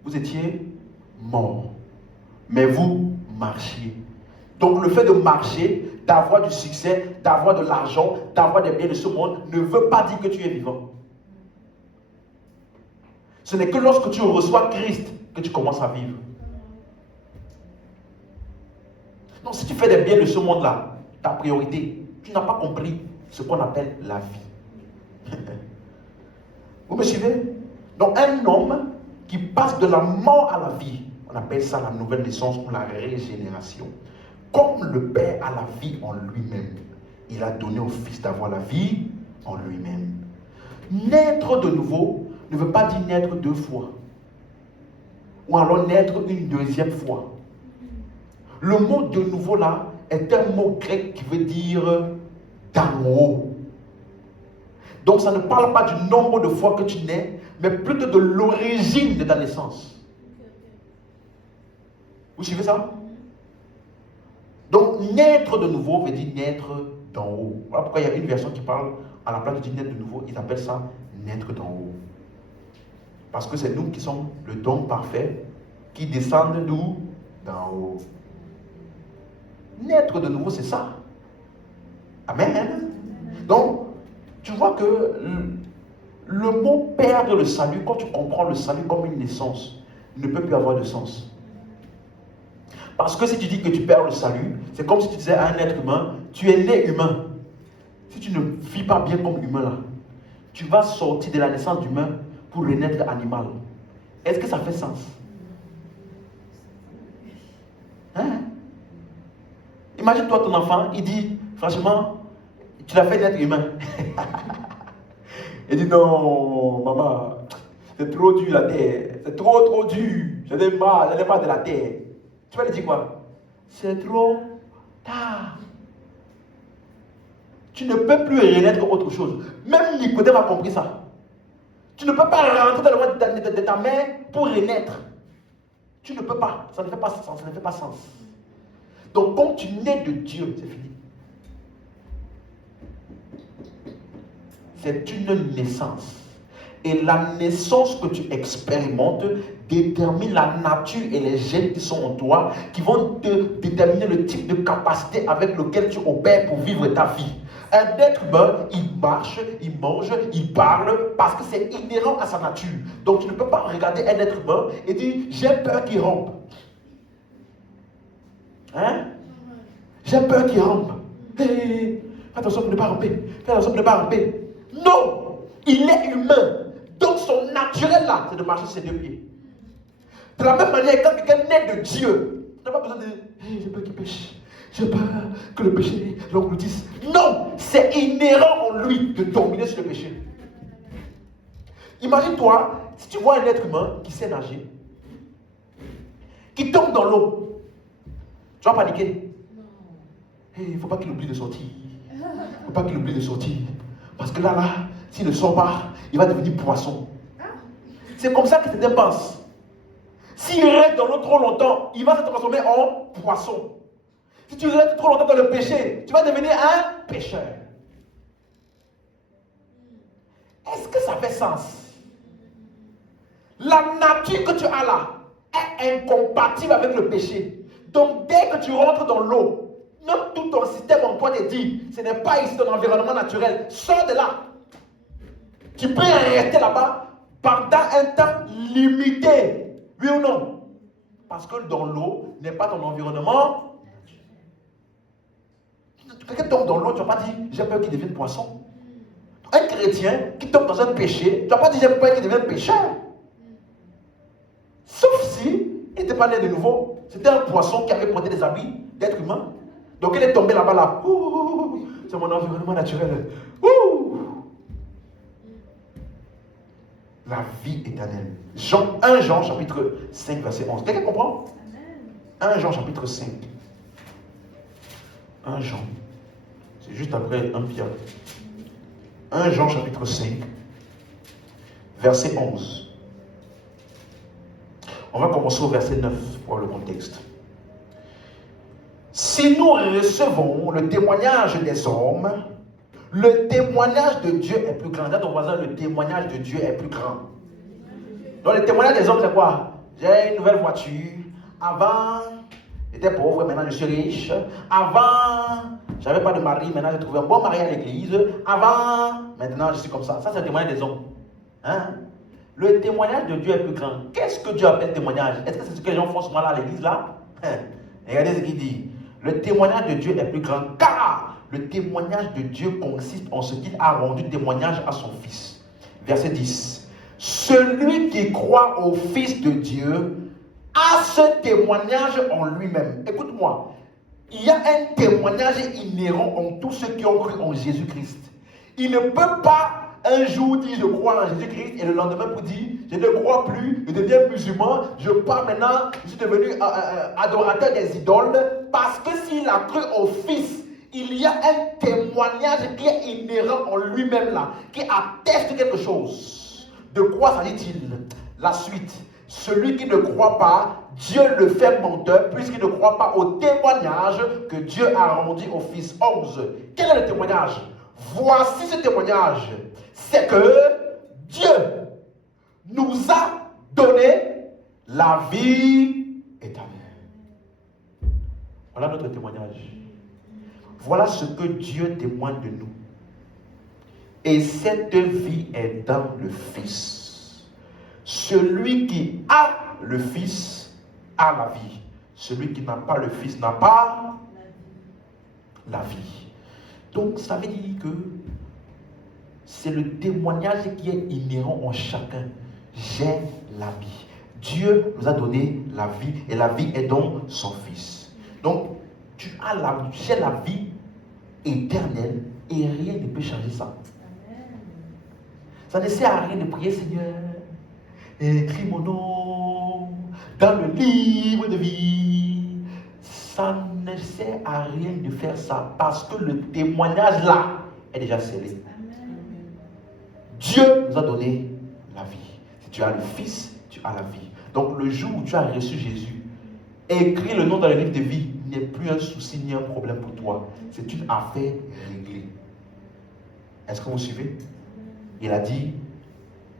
Vous étiez mort. Mais vous marchiez. Donc le fait de marcher, d'avoir du succès, d'avoir de l'argent, d'avoir des biens de ce monde ne veut pas dire que tu es vivant. Ce n'est que lorsque tu reçois Christ que tu commences à vivre. Donc si tu fais des biens de ce monde-là, ta priorité, tu n'as pas compris ce qu'on appelle la vie. Vous me suivez? Donc un homme qui passe de la mort à la vie, on appelle ça la nouvelle naissance ou la régénération. Comme le Père a la vie en lui-même, il a donné au Fils d'avoir la vie en lui-même. Naître de nouveau ne veut pas dire naître 2 fois. Ou alors naître une 2e fois. Le mot de nouveau là est un mot grec qui veut dire d'en haut. Donc ça ne parle pas du nombre de fois que tu nais, mais plutôt de l'origine de ta naissance. Vous suivez ça? Donc naître de nouveau veut dire naître d'en haut. Voilà pourquoi il y a une version qui parle, à la place de dire naître de nouveau, ils appellent ça naître d'en haut. Parce que c'est nous qui sommes le don parfait, qui descendent d'où? D'en haut. Naître de nouveau, c'est ça. Amen. Donc, tu vois que le mot perdre le salut, quand tu comprends le salut comme une naissance, ne peut plus avoir de sens. Parce que si tu dis que tu perds le salut, c'est comme si tu disais à un être humain, tu es né humain. Si tu ne vis pas bien comme humain là, tu vas sortir de la naissance d'humain pour renaître animal. Est-ce que ça fait sens? Hein? Imagine-toi ton enfant, il dit, franchement, tu l'as fait naître humain. Il dit, non, maman, c'est trop dur la terre. C'est trop dur. J'en ai marre de la terre. Tu vas lui dire quoi? C'est trop tard. Tu ne peux plus renaître autre chose. Même Nicodème a compris ça. Tu ne peux pas rentrer dans le ventre de ta mère pour renaître. Tu ne peux pas. Ça ne fait pas sens. Ça ne fait pas sens. Donc, quand tu nais de Dieu, c'est fini. C'est une naissance. Et la naissance que tu expérimentes détermine la nature et les gènes qui sont en toi, qui vont te déterminer le type de capacité avec lequel tu opères pour vivre ta vie. Un être humain, il marche, il mange, il parle, parce que c'est inhérent à sa nature. Donc tu ne peux pas regarder un être humain et dire, j'ai peur qu'il rompe. Hein? J'ai peur qu'il rompe. Hey, fais attention pour ne pas romper. Fais attention pour ne pas romper. Non! Il est humain. Donc son naturel là, c'est de marcher sur ses 2 pieds. De la même manière, quand quelqu'un naît de Dieu, tu n'as pas besoin de hey, j'ai peur qu'il pêche. J'ai peur que le péché l'engloutisse. Non! C'est inhérent en lui de dominer sur le péché. Imagine-toi, si tu vois un être humain qui sait nager, qui tombe dans l'eau, tu vas paniquer. Il ne faut pas qu'il oublie de sortir. Il ne faut pas qu'il oublie de sortir. Parce que là, s'il ne sort pas, il va devenir poisson. C'est comme ça que Satan pense. S'il reste dans l'eau trop longtemps, il va se transformer en poisson. Si tu restes trop longtemps dans le péché, tu vas devenir un pécheur. Est-ce que ça fait sens? La nature que tu as là est incompatible avec le péché. Donc dès que tu rentres dans l'eau, même tout ton système en toi te dit, ce n'est pas ici ton environnement naturel, sors de là. Tu peux rester là-bas pendant un temps limité. Oui ou non? Parce que dans l'eau n'est pas ton environnement. Quelqu'un tombe dans l'eau, tu ne vas pas dire, j'ai peur qu'il devienne poisson. Un chrétien qui tombe dans un péché, tu ne vas pas dire, j'ai peur qu'il devienne pécheur. Sauf si il n'était pas né de nouveau. C'était un poisson qui avait porté des habits d'être humain. Donc il est tombé là-bas, là. C'est mon environnement naturel. La vie éternelle. 1 Jean chapitre 5 verset 11. Quelqu'un comprend? 1 Jean chapitre 5. 1 Jean. C'est juste après 1 Pierre. 1 Jean chapitre 5 verset 11. On va commencer au verset 9 pour le contexte. Si nous recevons le témoignage des hommes, le témoignage de Dieu est plus grand. Dis à ton voisin, le témoignage de Dieu est plus grand. Donc le témoignage des hommes, c'est quoi? J'ai une nouvelle voiture. Avant, J'étais pauvre, maintenant je suis riche. Avant, j'avais pas de mari, maintenant j'ai trouvé un bon mari à l'église. Avant, maintenant je suis comme ça. Ça, c'est le témoignage des hommes. Hein? Le témoignage de Dieu est plus grand. Qu'est-ce que Dieu appelle témoignage? Est-ce que c'est ce que les gens font souvent là à l'église là? Regardez ce qu'il dit. Le témoignage de Dieu est plus grand car le témoignage de Dieu consiste en ce qu'il a rendu témoignage à son Fils. Verset 10. Celui qui croit au Fils de Dieu a ce témoignage en lui-même. Écoute-moi. Il y a un témoignage inhérent en tous ceux qui ont cru en Jésus-Christ. Il ne peut pas un jour dire je crois en Jésus-Christ et le lendemain pour dire je ne crois plus, je deviens musulman, je pars maintenant, je suis devenu adorateur des idoles. Parce que s'il a cru au Fils, il y a un témoignage qui est inhérent en lui-même là, qui atteste quelque chose. De quoi s'agit-il? La suite. Celui qui ne croit pas, Dieu le fait menteur puisqu'il ne croit pas au témoignage que Dieu a rendu au Fils. 11. Quel est le témoignage? Voici ce témoignage. C'est que Dieu nous a donné la vie éternelle. Voilà notre témoignage. Voilà ce que Dieu témoigne de nous. Et cette vie est dans le Fils. Celui qui a le Fils a la vie. Celui qui n'a pas le Fils n'a pas la vie. Donc ça veut dire que c'est le témoignage qui est inhérent en chacun. J'ai la vie. Dieu nous a donné la vie et la vie est dans son Fils. Donc tu as j'ai la vie éternelle et rien ne peut changer ça. Ça ne sert à rien de prier, Seigneur, écris mon nom dans le livre de vie. Ça ne sert à rien de faire ça parce que le témoignage là est déjà scellé. Dieu nous a donné la vie. Si tu as le Fils, tu as la vie. Donc le jour où tu as reçu Jésus, écris le nom dans le livre de vie n'est plus un souci ni un problème pour toi. C'est une affaire réglée. Est-ce que vous suivez? Il a dit,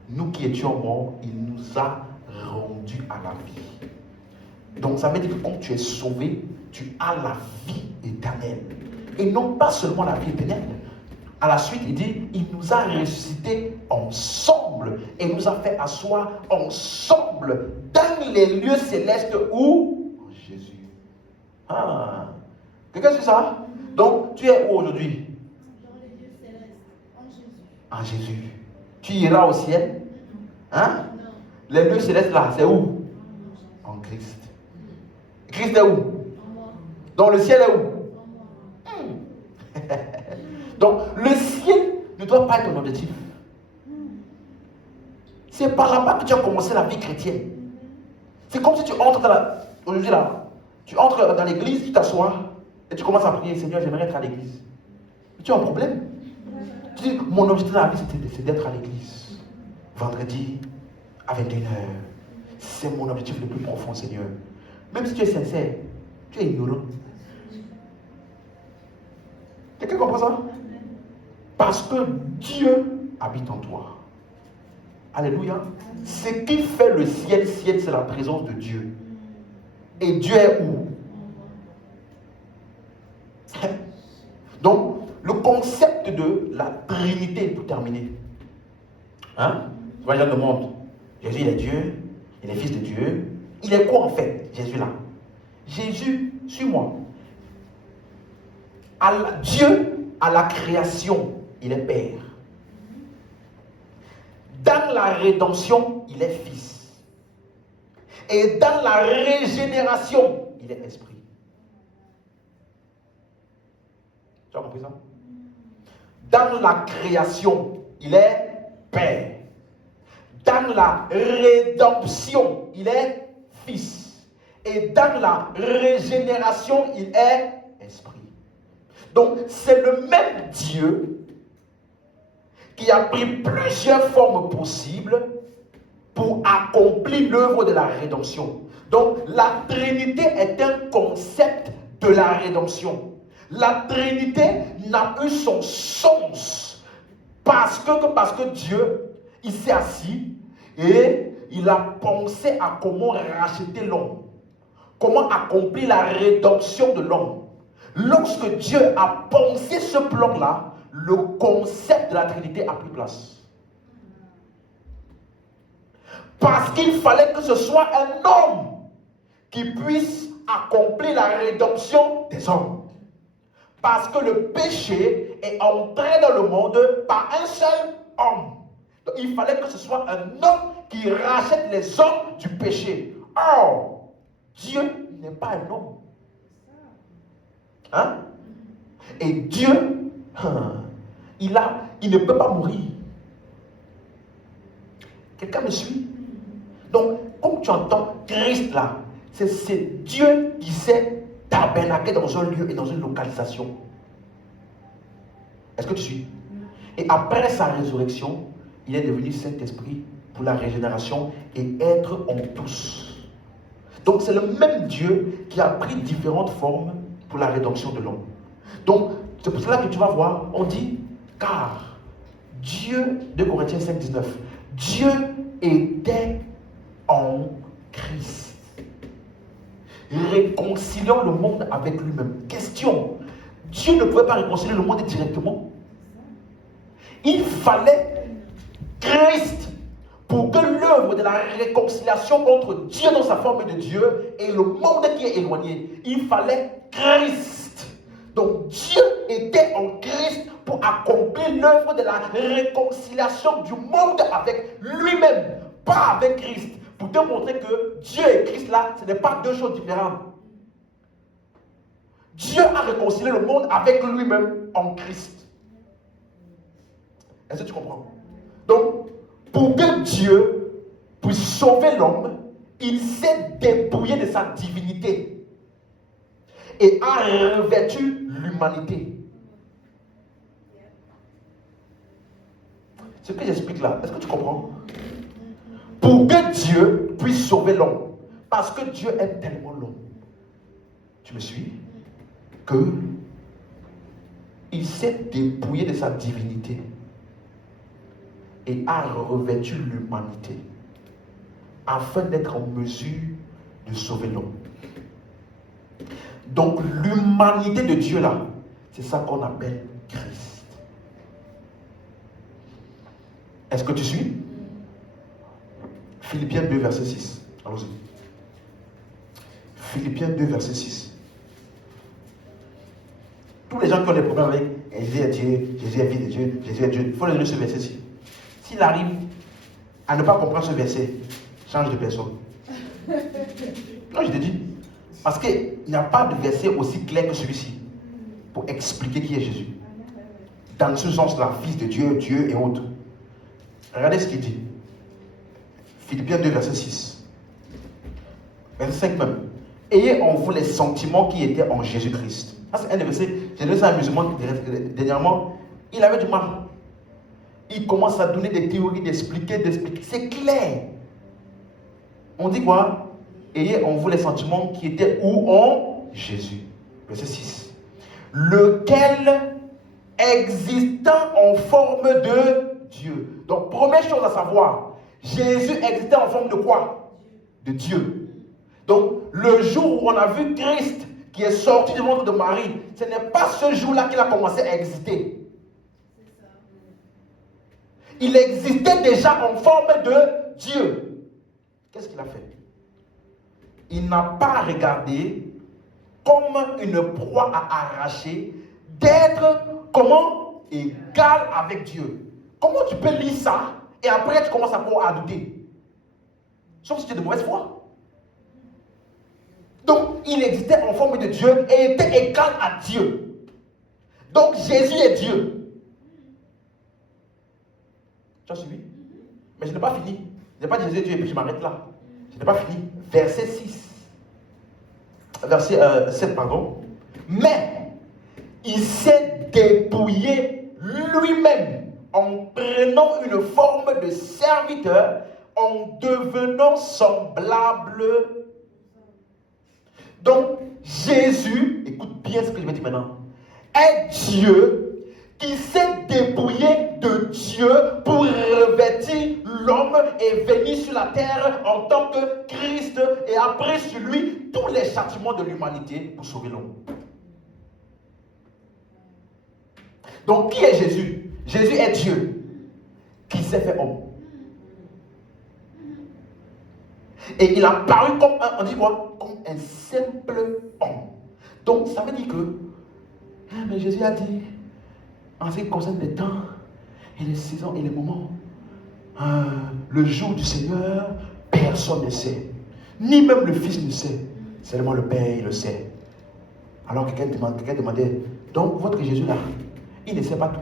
nous qui étions morts, il nous a rendus à la vie. Donc ça veut dire que quand tu es sauvé, tu as la vie éternelle. Et non pas seulement la vie éternelle. À la suite, il dit, il nous a ressuscités ensemble et nous a fait asseoir ensemble dans les lieux célestes où? En Jésus. Ah, quelqu'un suit ça? Donc, tu es où aujourd'hui? Dans les lieux célestes, en Jésus. En Jésus. Tu iras au ciel? Hein? Non. Les lieux célestes là, c'est où? En Christ. Christ est où? En moi. Donc le ciel est où? En moi. Donc le ciel ne doit pas être ton objectif. C'est par là-bas que tu as commencé la vie chrétienne. C'est comme si tu entres dans la... Aujourd'hui là, tu entres dans l'église, tu t'assois et tu commences à prier, Seigneur, j'aimerais être à l'église. Tu as un problème. Tu dis, mon objectif dans la vie, c'est d'être à l'église. Vendredi, à 21h. C'est mon objectif le plus profond, Seigneur. Même si tu es sincère, tu es ignorant. Quelqu'un comprend ça? Parce que Dieu habite en toi. Alléluia. Ce qui fait le ciel, c'est la présence de Dieu. Et Dieu est où? Donc, le concept de la Trinité, pour terminer. Hein? Tu vois, les gens demandent, Jésus, il est Dieu, il est Fils de Dieu. Il est quoi en fait, Jésus là? Jésus, suis-moi. Dieu, à la création, il est Père. Dans la rédemption, il est Fils. Et dans la régénération, il est Esprit. Tu as compris ça? Dans la création, il est Père. Dans la rédemption, il est Fils. Et dans la régénération, il est Esprit. Donc, c'est le même Dieu qui a pris plusieurs formes possibles pour accomplir l'œuvre de la rédemption. Donc, la Trinité est un concept de la rédemption. La Trinité n'a eu son sens parce que Dieu, il s'est assis et il a pensé à comment racheter l'homme. comment accomplir la rédemption de l'homme. Lorsque Dieu a pensé ce plan-là, le concept de la Trinité a pris place. Parce qu'il fallait que ce soit un homme qui puisse accomplir la rédemption des hommes. Parce que le péché est entré dans le monde par un seul homme. Donc il fallait que ce soit un homme qui rachète les hommes du péché. Or, Dieu n'est pas un homme. Hein? Et Dieu, il ne peut pas mourir. Quelqu'un me suit? Donc, comme tu entends Christ là, c'est Dieu qui s'est tabernaqué dans un lieu et dans une localisation. Est-ce que tu suis? Et après sa résurrection, il est devenu Saint-Esprit pour la régénération et être en tous. Donc c'est le même Dieu qui a pris différentes formes pour la rédemption de l'homme. Donc c'est pour cela que tu vas voir, on dit, car Dieu, 2 Corinthiens 5, 19, Dieu était en Christ, réconciliant le monde avec lui-même. Question, Dieu ne pouvait pas réconcilier le monde directement. Il fallait Christ pour que l'œuvre de la réconciliation entre Dieu dans sa forme de Dieu et le monde qui est éloigné, il fallait Christ. Donc Dieu était en Christ pour accomplir l'œuvre de la réconciliation du monde avec lui-même, pas avec Christ. Pour te montrer que Dieu et Christ là, ce n'est pas deux choses différentes. Dieu a réconcilié le monde avec lui-même en Christ. Est-ce que tu comprends? Donc, pour que Dieu puisse sauver l'homme, il s'est dépouillé de sa divinité et a revêtu l'humanité. Ce que j'explique là, est-ce que tu comprends? Pour que Dieu puisse sauver l'homme, parce que Dieu aime tellement l'homme, tu me suis? Que il s'est dépouillé de sa divinité et a revêtu l'humanité afin d'être en mesure de sauver l'homme. Donc l'humanité de Dieu là, c'est ça qu'on appelle Christ. Est-ce que tu suis? Philippiens 2 verset 6. Allons-y. Philippiens 2 verset 6. Tous les gens qui ont des problèmes avec Jésus est Dieu, Jésus est fils de Dieu, Jésus est Dieu, il faut les donner ce verset-ci. S'il arrive à ne pas comprendre ce verset, change de personne. Non, je te dis. Parce qu'il n'y a pas de verset aussi clair que celui-ci pour expliquer qui est Jésus. Dans ce sens-là, fils de Dieu, Dieu et autres. Regardez ce qu'il dit. Philippiens 2, verset 6. Verset 5 même. Ayez en vous les sentiments qui étaient en Jésus-Christ. Ça, c'est un des versets. J'ai donné ça à un musulman dernièrement. Il avait du mal. Il commence à donner des théories, d'expliquer. C'est clair. On dit quoi? Ayez en vous les sentiments qui étaient où? En Jésus. Verset 6. Lequel, existant en forme de Dieu. Donc, première chose à savoir, Jésus existait en forme de quoi? De Dieu. Donc, le jour où on a vu Christ qui est sorti du ventre de Marie, ce n'est pas ce jour-là qu'il a commencé à exister. Il existait déjà en forme de Dieu. Qu'est-ce qu'il a fait? Il n'a pas regardé comme une proie à arracher d'être, comment? Égal avec Dieu. Comment tu peux lire ça et après tu commences à douter? Sauf si tu es de mauvaise foi. Donc, il existait en forme de Dieu et était égal à Dieu. Donc, Jésus est Dieu. Tu as suivi? Mais je n'ai pas fini. Je n'ai pas dit Jésus est Dieu et puis je m'arrête là. Je n'ai pas fini. Verset 6. Verset 7, pardon. Mais, il s'est dépouillé lui-même en prenant une forme de serviteur, en devenant semblable. Donc, Jésus, écoute bien ce que je vais dire maintenant, est Dieu qui s'est dépouillé de Dieu pour revêtir l'homme et venir sur la terre en tant que Christ et a pris sur lui tous les châtiments de l'humanité pour sauver l'homme. Donc qui est Jésus? Jésus est Dieu qui s'est fait homme. Et il a paru comme un, on dit quoi? Comme un simple homme. Donc ça veut dire que mais Jésus a dit en ce qui concerne les temps et les saisons et les moments, le jour du Seigneur, personne ne sait. Ni même le Fils ne sait. Seulement le Père, il le sait. Alors quelqu'un demandait, donc votre Jésus là, il ne sait pas tout.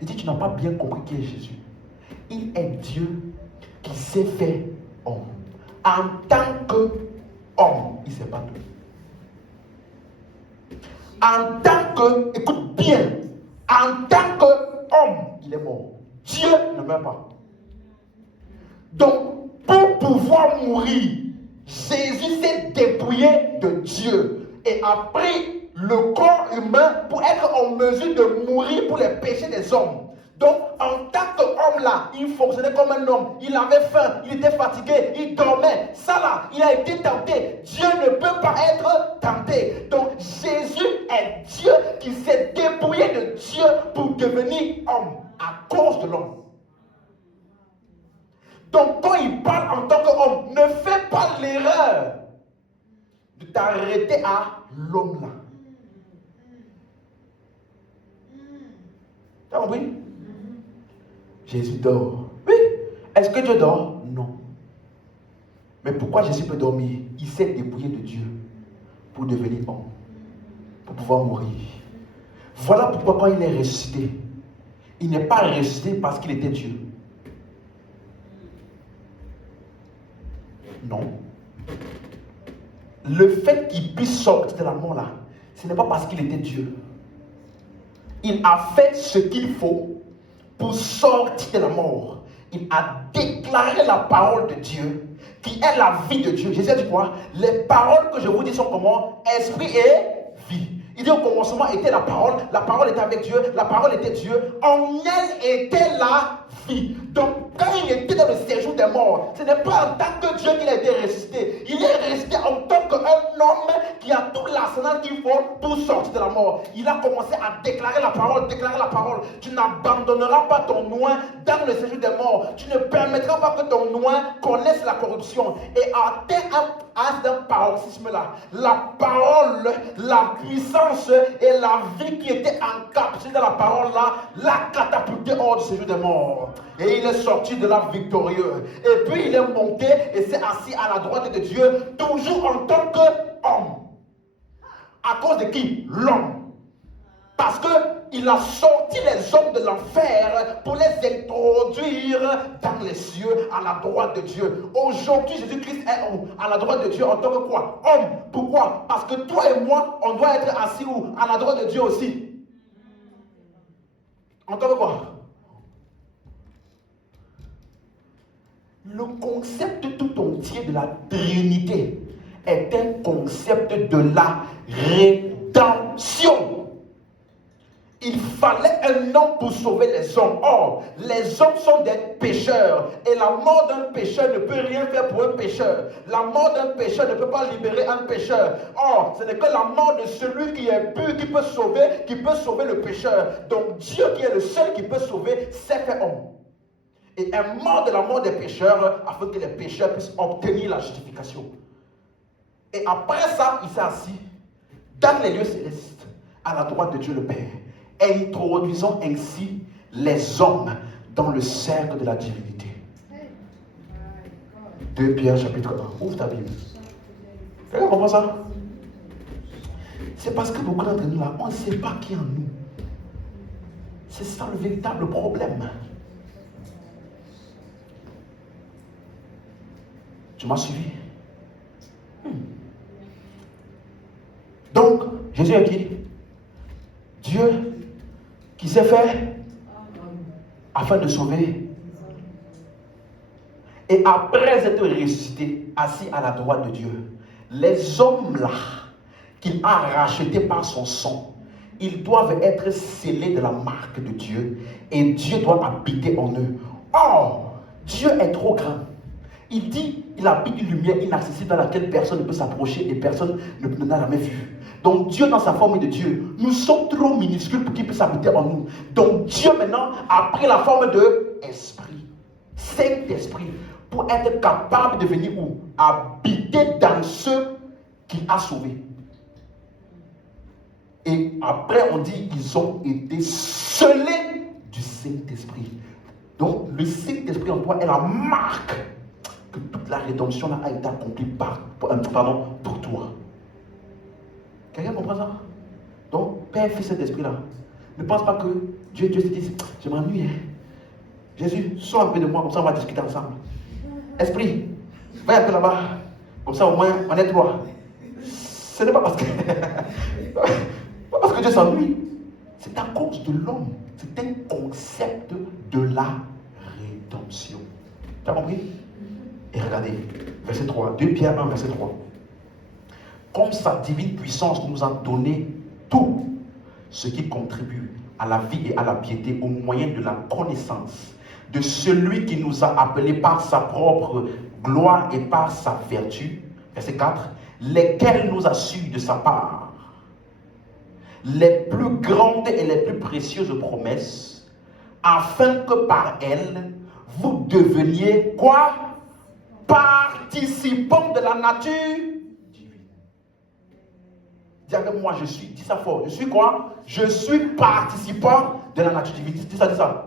Il dit, tu n'as pas bien compris qui est Jésus. Il est Dieu qui s'est fait homme. En tant qu'homme, il ne sait pas tout. En tant que, écoute bien, en tant qu'homme, il est mort. Dieu ne meurt pas. Donc, pour pouvoir mourir, Jésus s'est dépouillé de Dieu et a pris le corps humain pour être en mesure de mourir pour les péchés des hommes. Donc, en tant qu'homme là, il fonctionnait comme un homme. Il avait faim, il était fatigué, il dormait. Ça là, il a été tenté. Dieu ne peut pas être tenté. Donc, Jésus est Dieu qui s'est dépouillé de Dieu pour devenir homme à cause de l'homme. Donc, quand il parle en tant qu'homme, ne fais pas l'erreur de t'arrêter à l'homme là. T'as compris? Jésus dort. Oui. Est-ce que Dieu dort? Non. Mais pourquoi Jésus peut dormir? Il s'est dépouillé de Dieu pour devenir homme, pour pouvoir mourir. Voilà pourquoi quand il est ressuscité, il n'est pas ressuscité parce qu'il était Dieu. Non. Le fait qu'il puisse sortir de la mort là, ce n'est pas parce qu'il était Dieu. Il a fait ce qu'il faut pour sortir de la mort. Il a déclaré la parole de Dieu, qui est la vie de Dieu. Jésus a dit quoi? Les paroles que je vous dis sont comment? Esprit et vie. Il dit au commencement était la parole était avec Dieu, la parole était Dieu, en elle était la vie. Donc quand il était dans le séjour des morts, ce n'est pas en tant que Dieu qu'il a été ressuscité. Il est resté en tant qu'un homme qui a tout l'arsenal qu'il faut pour sortir de la mort. Il a commencé à déclarer la parole, Tu n'abandonneras pas ton oint dans le séjour des morts. Tu ne permettras pas que ton oint connaisse la corruption. Et atteint un paroxysme là. La parole, la puissance et la vie qui était encapsulée dans la parole là, l'a catapulté hors du séjour des morts. Et il est sorti de là victorieux. Et puis il est monté et s'est assis à la droite de Dieu, toujours en tant qu'homme. À cause de qui? L'homme. Parce qu'il a sorti les hommes de l'enfer pour les introduire dans les cieux à la droite de Dieu. Aujourd'hui, Jésus-Christ est où? À la droite de Dieu en tant que quoi? Homme. Pourquoi? Parce que toi et moi, on doit être assis où? À la droite de Dieu aussi. En tant que quoi? Le concept tout entier de la Trinité est un concept de la rédemption. Il fallait un homme pour sauver les hommes. Or, les hommes sont des pécheurs. Et la mort d'un pécheur ne peut rien faire pour un pécheur. La mort d'un pécheur ne peut pas libérer un pécheur. Or, ce n'est que la mort de celui qui est pur qui peut sauver le pécheur. Donc, Dieu qui est le seul qui peut sauver, s'est fait homme. Et est mort de la mort des pécheurs afin que les pécheurs puissent obtenir la justification. Et après ça, il s'est assis dans les lieux célestes, à la droite de Dieu le Père, introduisant ainsi les hommes dans le cercle de la divinité. 2 Pierre chapitre 1. Ouvre ta Bible. Quelqu'un comprend ça? C'est parce que beaucoup d'entre nous là, on ne sait pas qui est en nous. C'est ça le véritable problème. Tu m'as suivi? Donc, Jésus est qui? Dieu qui s'est fait afin de sauver. Et après être ressuscité, assis à la droite de Dieu, les hommes là, qu'il a rachetés par son sang, ils doivent être scellés de la marque de Dieu et Dieu doit habiter en eux. Or, Dieu est trop grand. Il dit, il habite une lumière inaccessible dans laquelle personne ne peut s'approcher et personne ne n'a jamais vu. Donc Dieu dans sa forme de Dieu, nous sommes trop minuscules pour qu'il puisse habiter en nous. Donc Dieu maintenant a pris la forme de esprit, Saint-Esprit, pour être capable de venir où? Habiter dans ceux qu'il a sauvés. Et après on dit, ils ont été scellés du Saint-Esprit. Donc le Saint-Esprit en toi est la marque que toute la rédemption là a été accomplie pour toi. Quelqu'un comprend ça? Donc, Père, Fils, cet esprit-là, ne pense pas que Dieu te dit, je m'ennuie. Hein? Jésus, sors un peu de moi, comme ça on va discuter ensemble. Esprit, va un peu là-bas, comme ça au moins on est trois. Ce n'est pas parce que, pas parce que Dieu s'ennuie, c'est à cause de l'homme. C'est un concept de la rédemption. Tu as compris? Et regardez, verset 3, 2 Pierre 1, verset 3. Comme sa divine puissance nous a donné tout ce qui contribue à la vie et à la piété au moyen de la connaissance de celui qui nous a appelés par sa propre gloire et par sa vertu, verset 4, lesquels nous a su de sa part les plus grandes et les plus précieuses promesses, afin que par elles vous deveniez quoi? Participants de la nature. Dis avec moi, dis ça fort. Je suis quoi? Je suis participant de la nature divine. Dis ça, dis ça.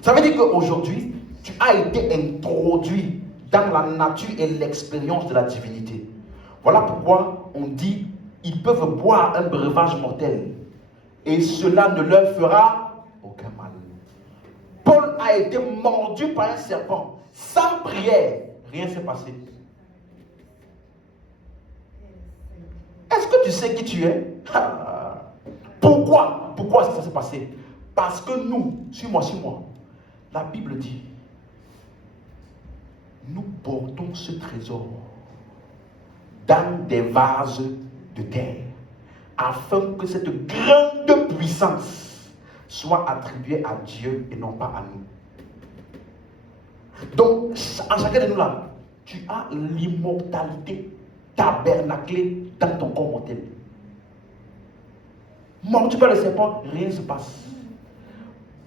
Ça veut dire qu'aujourd'hui, tu as été introduit dans la nature et l'expérience de la divinité. Voilà pourquoi on dit, ils peuvent boire un breuvage mortel et cela ne leur fera aucun mal. Paul a été mordu par un serpent. Sans prière, rien ne s'est passé. Est-ce que tu sais qui tu es? Pourquoi? Pourquoi ça s'est passé? Parce que nous, suis-moi, la Bible dit, nous portons ce trésor dans des vases de terre, afin que cette grande puissance soit attribuée à Dieu et non pas à nous. Donc, en chacun de nous là, tu as l'immortalité tabernaclée dans ton corps mortel. Mordu par le serpent, rien ne se passe.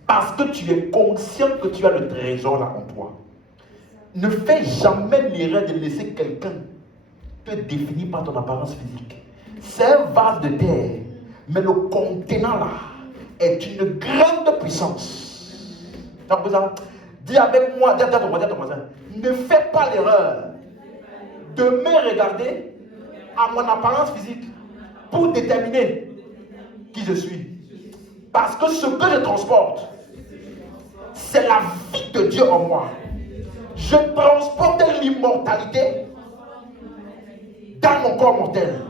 Parce que tu es conscient que tu as le trésor là en toi. Ne fais jamais l'erreur de laisser quelqu'un te définir par ton apparence physique. C'est un vase de terre, mais le contenant là est une grande puissance. Tu as compris ça? Dis avec moi, dis à ton voisin, ne fais pas l'erreur de me regarder à mon apparence physique pour déterminer qui je suis. Parce que ce que je transporte, c'est la vie de Dieu en moi. Je transporte l'immortalité dans mon corps mortel.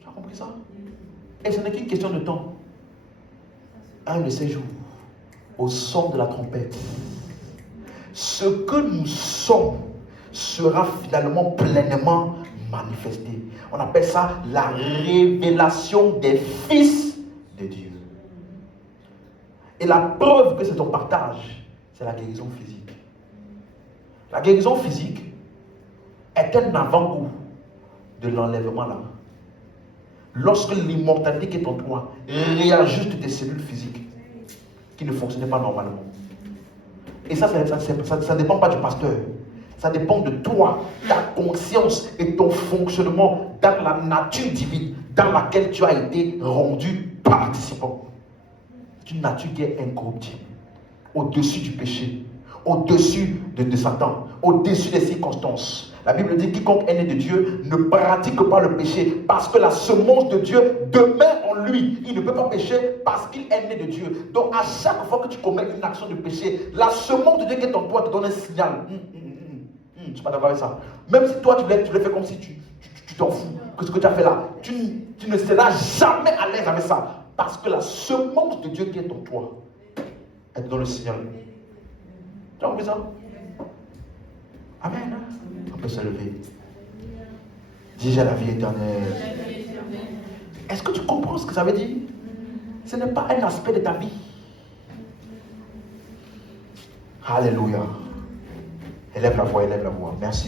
Tu as compris ça? Et ce n'est qu'une question de temps. Un de ces jours, au son de la trompette, ce que nous sommes sera finalement pleinement manifesté. On appelle ça la révélation des fils de Dieu. Et la preuve que c'est ton partage, c'est la guérison physique. La guérison physique est un avant-goût de l'enlèvement là. Lorsque l'immortalité qui est en toi réajuste tes cellules physiques qui ne fonctionnaient pas normalement. Et ça ne dépend pas du pasteur. Ça dépend de toi, ta conscience et ton fonctionnement dans la nature divine dans laquelle tu as été rendu participant. C'est une nature qui est incorruptible, au-dessus du péché, au-dessus de Satan, au-dessus des circonstances. La Bible dit, quiconque est né de Dieu ne pratique pas le péché parce que la semence de Dieu demeure en lui. Il ne peut pas pécher parce qu'il est né de Dieu. Donc à chaque fois que tu commets une action de péché, la semence de Dieu qui est en toi te donne un signal. Je ne suis pas d'accord avec ça. Même si toi tu le fais comme si tu t'en fous, que ce que tu as fait là, tu ne seras jamais à l'aise avec ça. Parce que la semence de Dieu qui est en toi, elle te donne le signal. Tu as compris ça? Amen. On peut se lever. Dis, j'ai la vie éternelle. Est-ce que tu comprends ce que ça veut dire? Ce n'est pas un aspect de ta vie. Alléluia. Élève la voix, élève la voix. Merci.